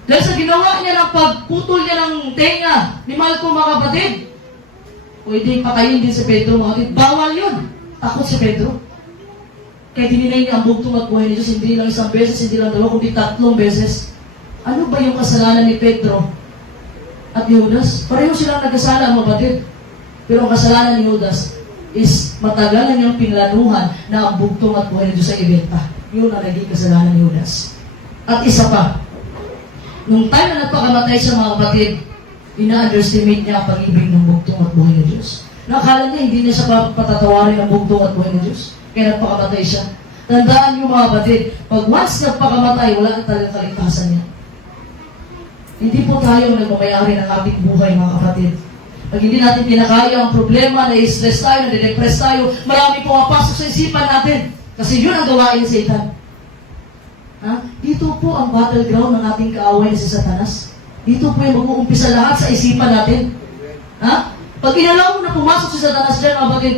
Dahil sa ginawa niya ng pagputol niya ng tenga ni Malco, mga kapatid, pwedeng patayin din si Pedro, mga kapatid. Bawal yun. Takot si Pedro. Kaya dininay niya ang bugtong at buhay ng Diyos, hindi lang isang beses, hindi lang dalawa, kundi 3 beses. Ano ba yung kasalanan ni Pedro at Judas? Pareho silang nagkasala, mga kapatid. Pero ang kasalanan ni Judas is matagal na niyang pinlanuhan na ang bugtong at buhay ng Diyos ay ibenta. Yun ang naging kasalanan ni Judas. At isa pa, nung time na nagpakamatay siya, mga kapatid, ina-underestimate niya ang pag-ibig ng bugtong at buhay ng Diyos. Nakakala niya, hindi niya siya patatawarin ng bugtong at buhay ng Diyos. Kaya nagpakamatay siya. Tandaan niyo, mga kapatid, pag once nagpakamatay, wala na talagang kaligtasan niya. Hindi po tayo nagmamayari ng ating buhay, mga kapatid. Pag hindi natin kinakaya ang problema, na-stress tayo, na-depress tayo, marami po kapasok sa isipan natin. Kasi yun ang gawain ni Satan. Ha? Dito po ang battleground ng ating kaaway na si Satanas. Dito po yung mag-uumpisa lahat sa isipan natin. Ha? Pag inalaw mo na pumasok si Satanas dyan, mga kapatid,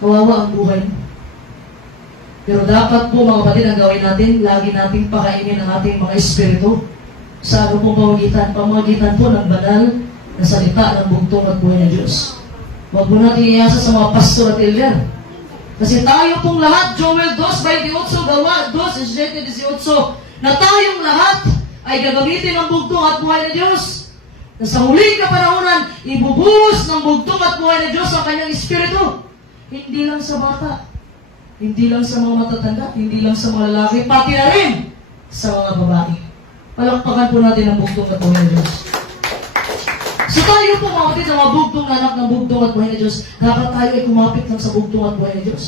kawawa ang buhay mo. Pero dapat po, mga kapatid, ang gawin natin, lagi nating pakainin ang ating mga espiritu sa ano pong pamamagitan po ng banal na salita ng bugtong at buhay ng Diyos. Huwag mo natin iasa sa mga pastor at elder. Kasi tayo pong lahat, Joel 2:28, Gawa 2:17, na tayong lahat ay gagamitin ng bugtong at buhay ng Diyos. Na sa huling kapanahonan, ibubuhos ng bugtong at buhay ng Diyos ang kanyang espiritu. Hindi lang sa bata, hindi lang sa mga matatanda, hindi lang sa mga lalaki, pati na rin sa mga babae. Palakpakan po natin ang bugtong at buhay ng Diyos. So tayo po mga kapatid, na mga bugtong na anak ng bugtong at buhay na Diyos, dapat tayo ay kumapit lang sa bugtong at buhay na Diyos.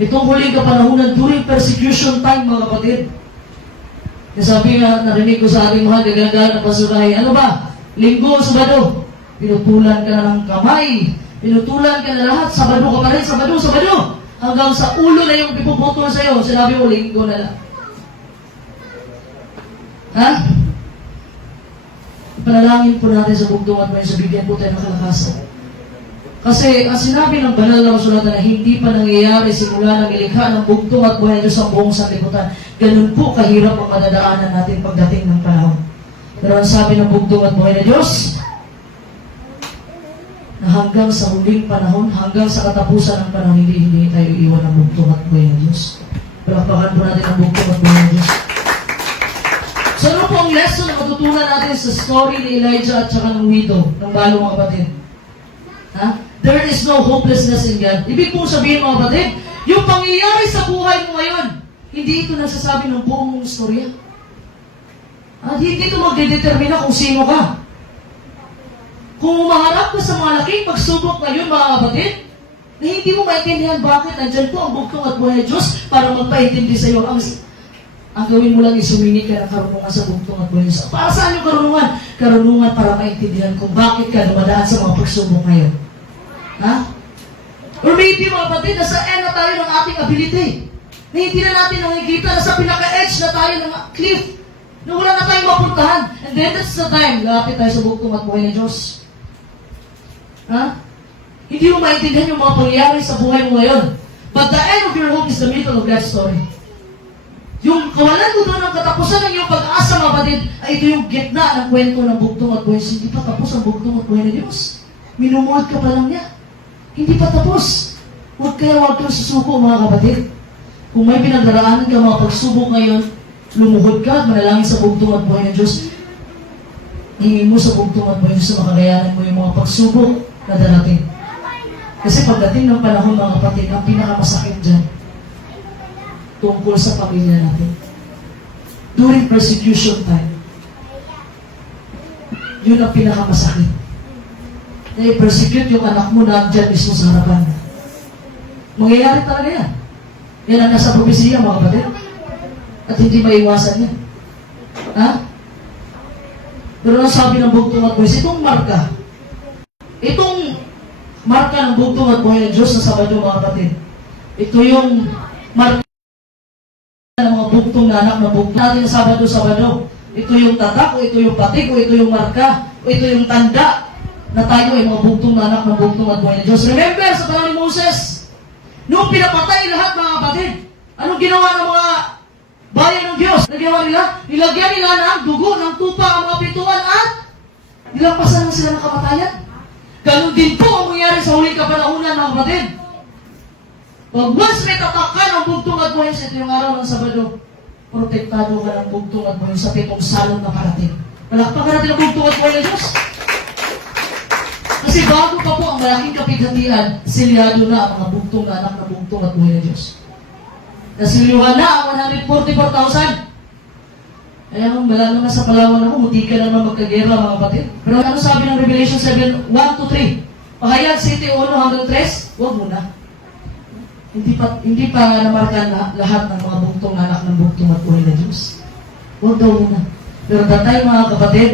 Itong huling kapanahunan during persecution time mga kapatid. Nasabi nga, narinig ko sa ating mahal, gagagala ng pasukahay, ano ba? Linggo, Sabado. Pinutulan ka na ng kamay. Pinutulan ka na lahat. Sabado ka pa rin. Sabado, Sabado. Hanggang sa ulo na yung pipuputol sa'yo. Sinabi mo, linggo na lang. Ha? Panalangin po natin sa bugtong at may sabigyan po tayo ng kalakasan. Kasi ang sinabi ng banal na kasulatan na hindi pa nangyayari simula ng ilikha ng bugtong at buhay na Diyos ang buong sanlibutan, ganun po kahirap ang madadaanan natin pagdating ng panahon. Pero ang sabi ng bugtong at buhay na Diyos, na hanggang sa huling panahon, hanggang sa katapusan ng panahon, hindi tayo iwan ng bugtong at buhay na Diyos. Palakpakan po natin ang bugtong at buhay na Diyos. So ano po ang lesson na matutunan natin sa story ni Elijah at saka ng widow, ng balong mga kapatid? Ha? There is no hopelessness in God. Ibig pong sabihin mga kapatid, yung pangyayari sa buhay mo ngayon, hindi ito nagsasabi ng buong mong istorya. At hindi ito magdedetermina kung sino ka. Kung umaharap ka sa mga laking pagsubok ngayon mga kapatid, na hindi mo maintindihan bakit nandyan po ang bugtong at buhay ng Diyos para magpaintindi sa iyo. Ang gawin mo lang is humingi ka ng karunungan sa bugtong at buhay ng Diyos. Para saan yung karunungan? Karunungan para maintindihan kung bakit ka dumadaan sa mga pagsubok ngayon. Ha? Or maybe mga kapatid, nasa end na tayo ng ating ability. Na hindi na natin nakikita, nasa pinaka-edge na tayo ng cliff. Na wala na tayong mapuntahan. And then that's the time, lapit tayo sa bugtong at buhay ng Diyos. Ha? Hindi mo maintindihan yung mga pangyayari sa buhay mo ngayon. But the end of your hope is the middle of that story. Yung kawalan mo doon ng katapusan ng iyong pag-asa, mga kapatid, ay ito yung gitna ng kwento ng bugtong at buhay. Hindi pa tapos ang bugtong at buhay ng Diyos. Minumuhod ka pa lang niya. Hindi pa tapos. Huwag kang susuko, mga kapatid. Kung may pinagdaraanan ka mga pagsubok ngayon, lumuhod ka at manalangin sa bugtong at buhay ng Diyos. Hingin mo sa bugtong at buhay ng Diyos na makakayanan mo yung mga pagsubok na darating. Kasi pagdating ng panahon, mga kapatid, ang pinakamasakit dyan, tungkol sa pamilya natin. During persecution time, yun ang pinakamasakit. Na i-persecute yung anak mo na dyan mismo sa harapan. Mangyayari talaga yan. Yan ang nasa propesiya, mga kapatid. At hindi maiwasan yan. Ha? Pero ang sabi ng bugtong at buhay, itong marka ng bugtong at buhay ng Diyos sa Sabado, mga kapatid. Ito yung marka ng mga bugtong na anak ng bugtong natin sa Sabado. Ito yung tatak, o ito yung patik, o ito yung marka, o ito yung tanda na tayo ay mga bugtong na anak ng bugtong at buhay ng Diyos. Remember, sa panahon ni Moses, noong pinapatay lahat mga kapatid, anong ginawa ng mga bayan ng Diyos? Nagawa nila? Nilagyan nila ng dugo, ng tupa ang mga pituan at nilampasan na sila ng kamatayan. Ganun din po ang mangyari sa huling kapanahunan mga kapatid. Pag once may tatakan ang bugtong at buhay, ito yung araw ng Sabado, protektado ka ng bugtong at buhay sa pitong salong na parating. Palakpakan natin ang bugtong at buhay ng Diyos. Kasi bago pa po ang malaking kapighatian, silyado na ang mga bugtong na anak na bugtong at buhay ng Diyos. Nasilyuhan na ang 144,000. Kaya kung wala naman sa Palawan ako, muti ka naman magkagera mga kapatid. Pero ano sabi ng Revelation 7, 1-3? Pahayag City 1 hanggang 3, huwag muna. Hindi pa namarka na lahat ng mga bugtong na anak ng bugtong at buhay ng Diyos. Huwag daw muna. Pero datay mga kapatid,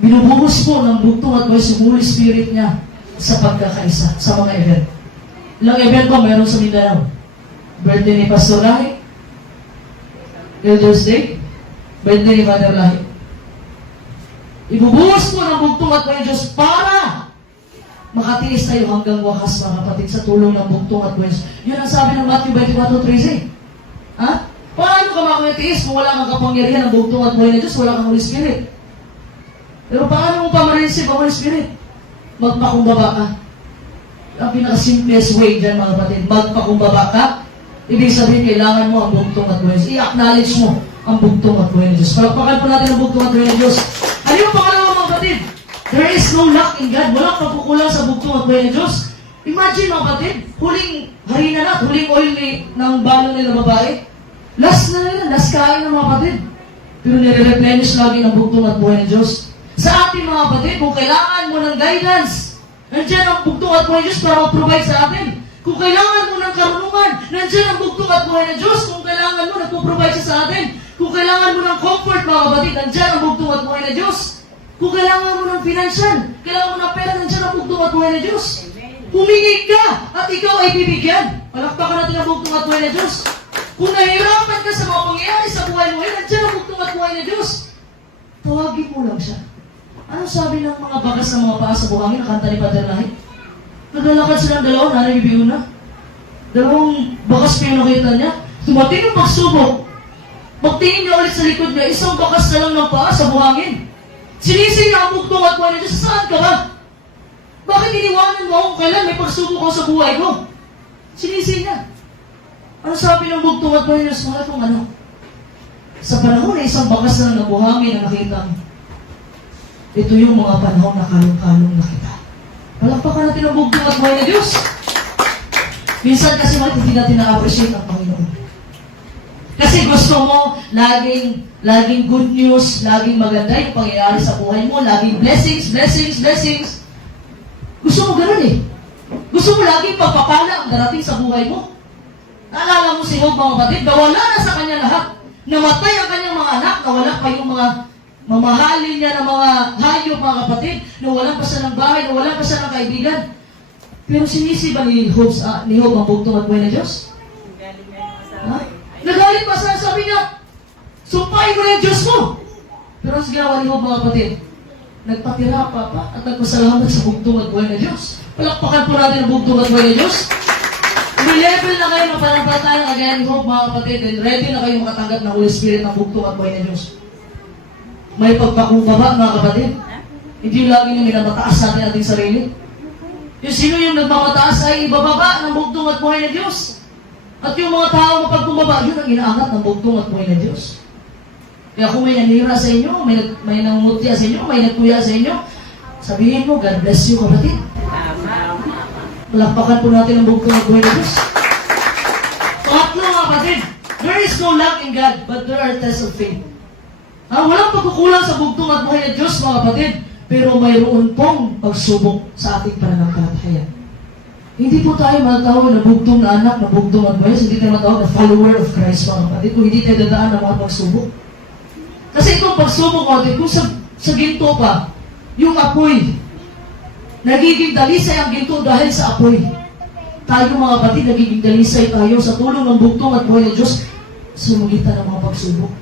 binubuhos po ng bugtong at buhay si Holy Spirit niya sa pagkakaisa, sa mga event. Ilang event ba mayroon sa Mindanao? Birthday ni Pastor Lahi, Elders Day, birthday ni Father Lahi. Ibubuhos po ng bugtong at buhay ng Diyos para makatiis tayo hanggang wakas mga kapatid sa tulong ng bugtong at buhay. Yun ang sabi ng Matthew 24:13. Ha? Paano ka makatiis kung wala kang kapangyarihan ng bugtong at buhay ng Diyos, wala kang Holy Spirit? Pero paano mo pa ma-receive ang Holy Spirit? Magpakumbaba ka. Ang pinaka-simplest way dyan mga kapatid, magpakumbaba ka. Ibig sabihin, kailangan mo ang bugtong at buhay. I-acknowledge mo ang bugtong at buhay ng Diyos. Palakpakan po natin ang bugtong at buhay ng Diyos. Ano yung pangalawa mga kapatid? There is no lack in God. Walang pagkukulang sa bugtong at buhay ng Diyos. Imagine mga kapatid, huling harina na, huling oil ng balon nila babae. Last na nila, last kain ng mga kapatid. Pero nire-replenish lagi ng bugtong at buhay ng Diyos. Sa ating mga kapatid, kung kailangan mo ng guidance, nandiyan ang bugtong at buhay ng Diyos para mag-provide sa atin. Kung kailangan mo ng karunungan, nandiyan ang bugtong at buhay ng Diyos. Kung kailangan mo, nagpo-provide siya sa atin. Kung kailangan mo ng comfort, mga kapatid, nandiyan ang bugtong at buhay ng Diyos. Kung kailangan mo ng financial, kailangan mo ng pera, nandiyan ang bugtong at buhay ng Diyos. Humingi ka at ikaw ay bibigyan. Palakpakan natin ang bugtong at buhay ng Diyos. Kung nahihirapan ka sa mga pangyayari sa buhay mo, nandiyan ang bugtong at buhay ng Diyos. Tawagin mo lang siya. Ano sabi ng mga bagas ng mga paa sa buhangin na kanta ni Pater Lahi? Naglalakad silang dalawa, naribibiyo na. Dalawang bakas pa yung nakita niya. Tumating ang pagsubok. Magtingin niya ulit sa likod niya, isang bakas na lang ng paa sa buhangin. Sinisi niya ang bugtong at buhay ng Diyos. Saan ka ba? Bakit iniwanan mo kung kailan may pagsubok ko sa buhay ko? Sinisi niya. Ano sabi ng bugtong at buhay ng Diyos? Mahal kong ano? Sa panahon na isang bakas na lang ng buhangin ang nakita mo. Ito yung mga panahon na kalong-kalong na kita. Palakpakan natin ang bugtong at buhay ng Diyos. Minsan kasi hindi natin na-appreciate ang Panginoon. Kasi gusto mo, laging good news, laging maganda yung pangyayari sa buhay mo, laging blessings, blessings, blessings. Gusto mo ganun eh. Gusto mo laging pagpapala ang darating sa buhay mo. Naalala mo si Job, mga kapatid, nawala na sa kanya lahat. Namatay ang kanyang mga anak, nawala pa yung mga mamahalin niya ng mga hayop, mga kapatid, nawalan pa siya ng bahay, nawalan pa siya ng kaibigan. Pero sinisi ba ni Job ang bugtong at buhay ng Diyos? Galing na yung asawa. Ha? Nagalit pa sa sabi niya, sumpahin mo na yung Diyos mo. Pero ang ginawa ni Job, mga kapatid, nagpatira pa at nagpasalamat sa bugtong at buhay ng Diyos. Palakpakan po natin ang bugtong at buhay ng Diyos. May level na kayo ng panampalataya kagaya ni Job, mga kapatid, and ready na kayo makatanggap ng Holy Spirit ng bugtong at buhay ng Diyos. May pagpakumbaba, mga kapatid. Hindi yung lagi na minamataas natin ating sarili. Yung sino yung nagmamataas ay ibababa ng bugtong at buhay ng Diyos. At yung mga tao mapagkumbaba, yun ang inaangat ng bugtong at buhay ng Diyos. Kaya kung may nanira sa inyo, may nangungutya sa inyo, may nagkuya sa inyo, sabihin mo, God bless you, kapatid. Tama. Palakpakan po natin ang bugtong at buhay ng Diyos. Pangatlo, mga kapatid, there is no lack in God, but there are tests of faith. Walang pagkukulang sa bugtong at buhay ng Diyos, mga kapatid, pero mayroon pong pagsubok sa ating pananampalataya. Hindi po tayo matawag na bugtong na anak, na bugtong at buhay, hindi tayo matawag na follower of Christ, mga kapatid, kung hindi tayo dadaan ng mga pagsubok. Kasi itong pagsubok, mga kapatid, kung sa ginto pa, yung apoy, nagiging dalisay ang ginto dahil sa apoy. Tayo, mga kapatid, nagiging dalisay tayo sa tulong ng bugtong at buhay ng Diyos sa magitan ng mga pagsubok.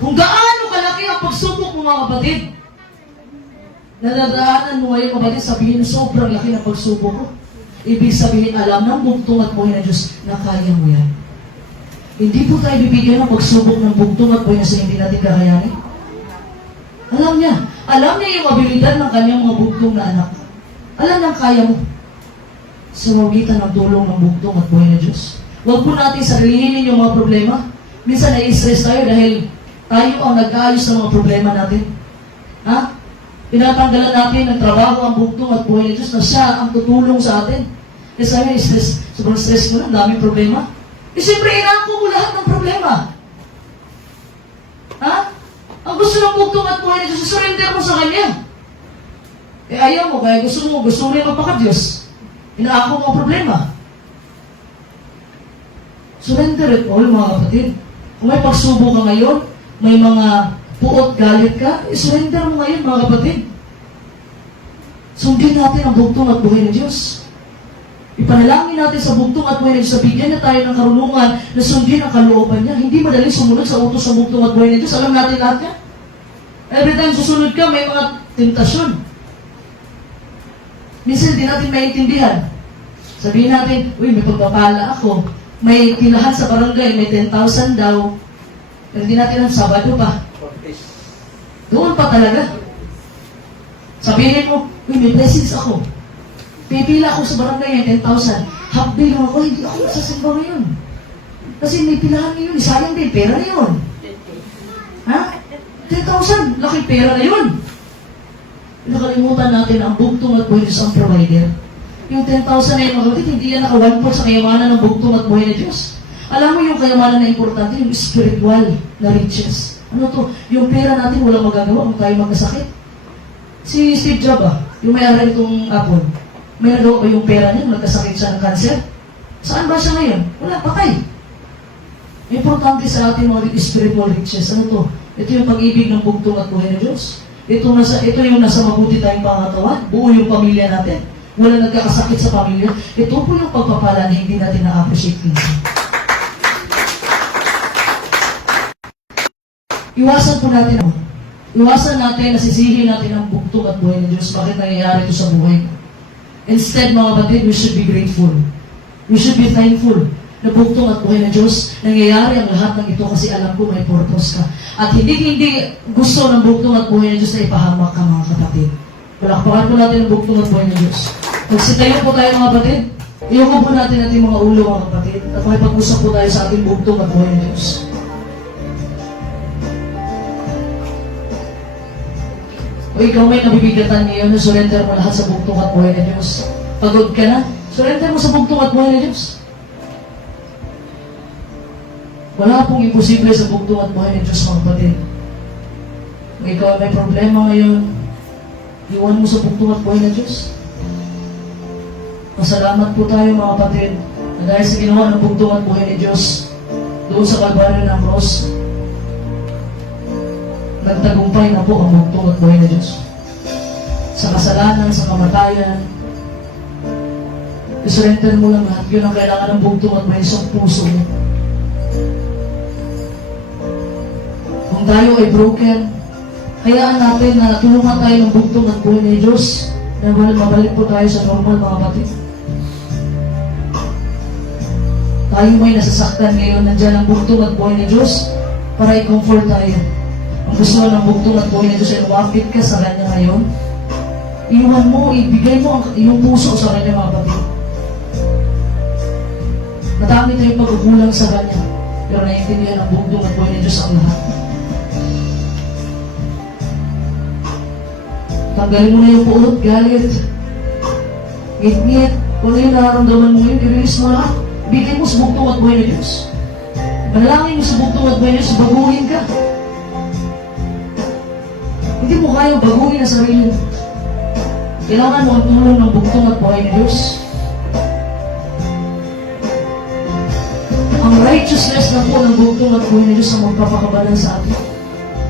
Kung gaano kalaki ang pagsubok mo, mga kapatid, nadadaanan mo ngayon, kapatid, sabihin sobrang laki ng pagsubok ko. Ibig sabihin, alam ng bugtong at buhay ng Diyos na kaya mo yan. Hindi po tayo bibigyan ng pagsubok ng bugtong at buhay na hindi natin kakayanin. Alam niya. Alam niya yung abilidad ng kanyang mga bugtong na anak. Alam niyang kaya mo. Sa magitan ng tulong ng bugtong at buhay ng Diyos. Huwag po natin sarilinin yung mga problema. Minsan nai-stress tayo dahil tayo ang nag-aayos ng mga problema natin. Ha? Pinatanggalan natin ng trabaho ang bugtong at buhay ng Diyos na siya ang tutulong sa atin. Kasi sabi niya, stress, sobrang stress mo na, daming problema. Siyempre, inako mo lahat ng problema. Ha? Ang gusto ng bugtong at buhay ng Diyos, surrender mo sa Kanya. Ayaw mo, kaya gusto mo rin magpaka-Diyos. Inaako mo ang problema. Surrender it all, mga kapatid. Kung may pagsubok ka ngayon, may mga puot, galit ka, surrender mo ngayon, mga kapatid. Sundin natin ang bugtong at buhay ng Diyos. Ipanalangin natin sa bugtong at buhay ng Diyos. Bigyan na tayo ng karunungan na sundin ang kalooban niya. Hindi madaling sumunod sa utos ng bugtong at buhay ng Diyos. Alam natin lahat yan. Every time susunod ka, may mga tentasyon. Minsan hindi natin maintindihan. Sabihin natin, uy, may pagpapala ako. May tilahan sa barangay, may 10,000 daw. Pero hindi natin ang Sabado pa. Doon pa talaga. Sabihin mo, uy, may blessings ako. Pipila ako sa barangay ng 10,000. Half-day lang ako, hindi ako masasimba ngayon. Kasi may pilahan ngayon, sayang din, pera na yun. Ha? 10,000, laking pera na yun. Nakalimutan natin ang bugtong at buhay ng Diyos ang provider. Yung 10,000 na yun, mga hindi yan naka-1 sa kayamanan ng bugtong at buhay ng Diyos. Alam mo yung kayamanan na importante, yung spiritual na riches. Ano to? Yung pera natin walang magagawa kung tayo magkasakit. Si Steve Jobs, yung may-ari nitong Apple, may nagawa ba yung pera niya, magkasakit siya ng cancer? Saan ba siya ngayon? Wala, patay. Importante sa ating mga spiritual riches. Ano to? Ito yung pag-ibig ng bugtong at buhay ng Diyos. Ito yung nasa mabuti tayong pangatawan. Buo yung pamilya natin. Wala nagkakasakit sa pamilya. Ito po yung pagpapala na hindi natin na-appreciate minsan. Iwasan po natin ako. Iwasan natin, nasisihin natin ang bugtong at buhay ng Diyos. Bakit nangyayari ito sa buhay ko? Instead, mga kapatid, we should be grateful. We should be thankful na bugtong at buhay ng Diyos. Nangyayari ang lahat ng ito kasi alam ko may purpose ka. At hindi gusto ng bugtong at buhay ng Diyos na ipahamak ka, mga kapatid. Palakpakan po natin ang bugtong at buhay ng Diyos. Magsitayo po tayo, mga kapatid. Iyoko po natin ating mga ulo, mga kapatid. At makipag-usap po tayo sa ating bugtong at buhay ng Diyos. O ikaw may nabibigatan ngayon na surrender mo lahat sa bugtong at buhay ng Diyos. Pagod ka na? Surrender mo sa bugtong at buhay ng Diyos. Wala pong imposible sa bugtong at buhay ng Diyos, mga kapatid. Kung ikaw may problema ngayon, iwan mo sa bugtong at buhay ng Diyos. Masalamat po tayo, mga kapatid, na dahil sa ginawa ng bugtong at buhay ng Diyos, doon sa Kalbaryo ng Cross, nagtagumpay na po ang bugtong at buhay ng Diyos. Sa kasalanan, sa kamatayan, isurrender mo lang lahat. Yun ang kailangan ng bugtong at buhay sa puso mo. Kung tayo ay broken, kayaan natin na tulungan tayo ng bugtong at buhay ng Diyos na mabalik po tayo sa normal, mga kapatid. Tayo may nasasaktan ngayon, nandiyan ang bugtong at buhay ng Diyos para i-comfort tayo. Ang gusto ng bugtong at buhay ng Diyos ay lumapit ka sa Kanya ngayon. Iwan mo, ibigay mo ang iyong puso sa Kanya, mga kapatid. Madami tayong pagkukulang sa Kanya, pero naiintindihan ang bugtong at buhay ng Diyos ang lahat. Tanggalin mo na yung puot, galit, ngit-ngit, kung ano yung nararamdaman mo yun, i-release mo lahat. Bigay mo sa bugtong at buhay ng Diyos. Manalangin mo sa bugtong at buhay ng Diyos, baguhin ka. Hindi mo kayang baguhin ang sarili mo. Kailangan mo ang tulong ng bugtong at buhay ng Diyos. Ang righteousness na po ng bugtong at buhay ng Diyos ang magpapakabalan sa atin.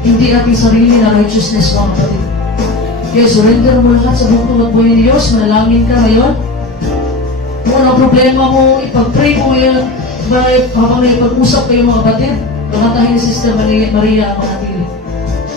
Hindi ating sarili na righteousness, mga kapatid. Kaya surrender mo lahat sa bugtong at buhay ng Diyos. Manalangin ka ngayon. Kung ano problema mo, ipag-pray mo yan. Habang naipag-usap kayo, mga kapatid, kakatahin ni Sister Maria ang mga tili.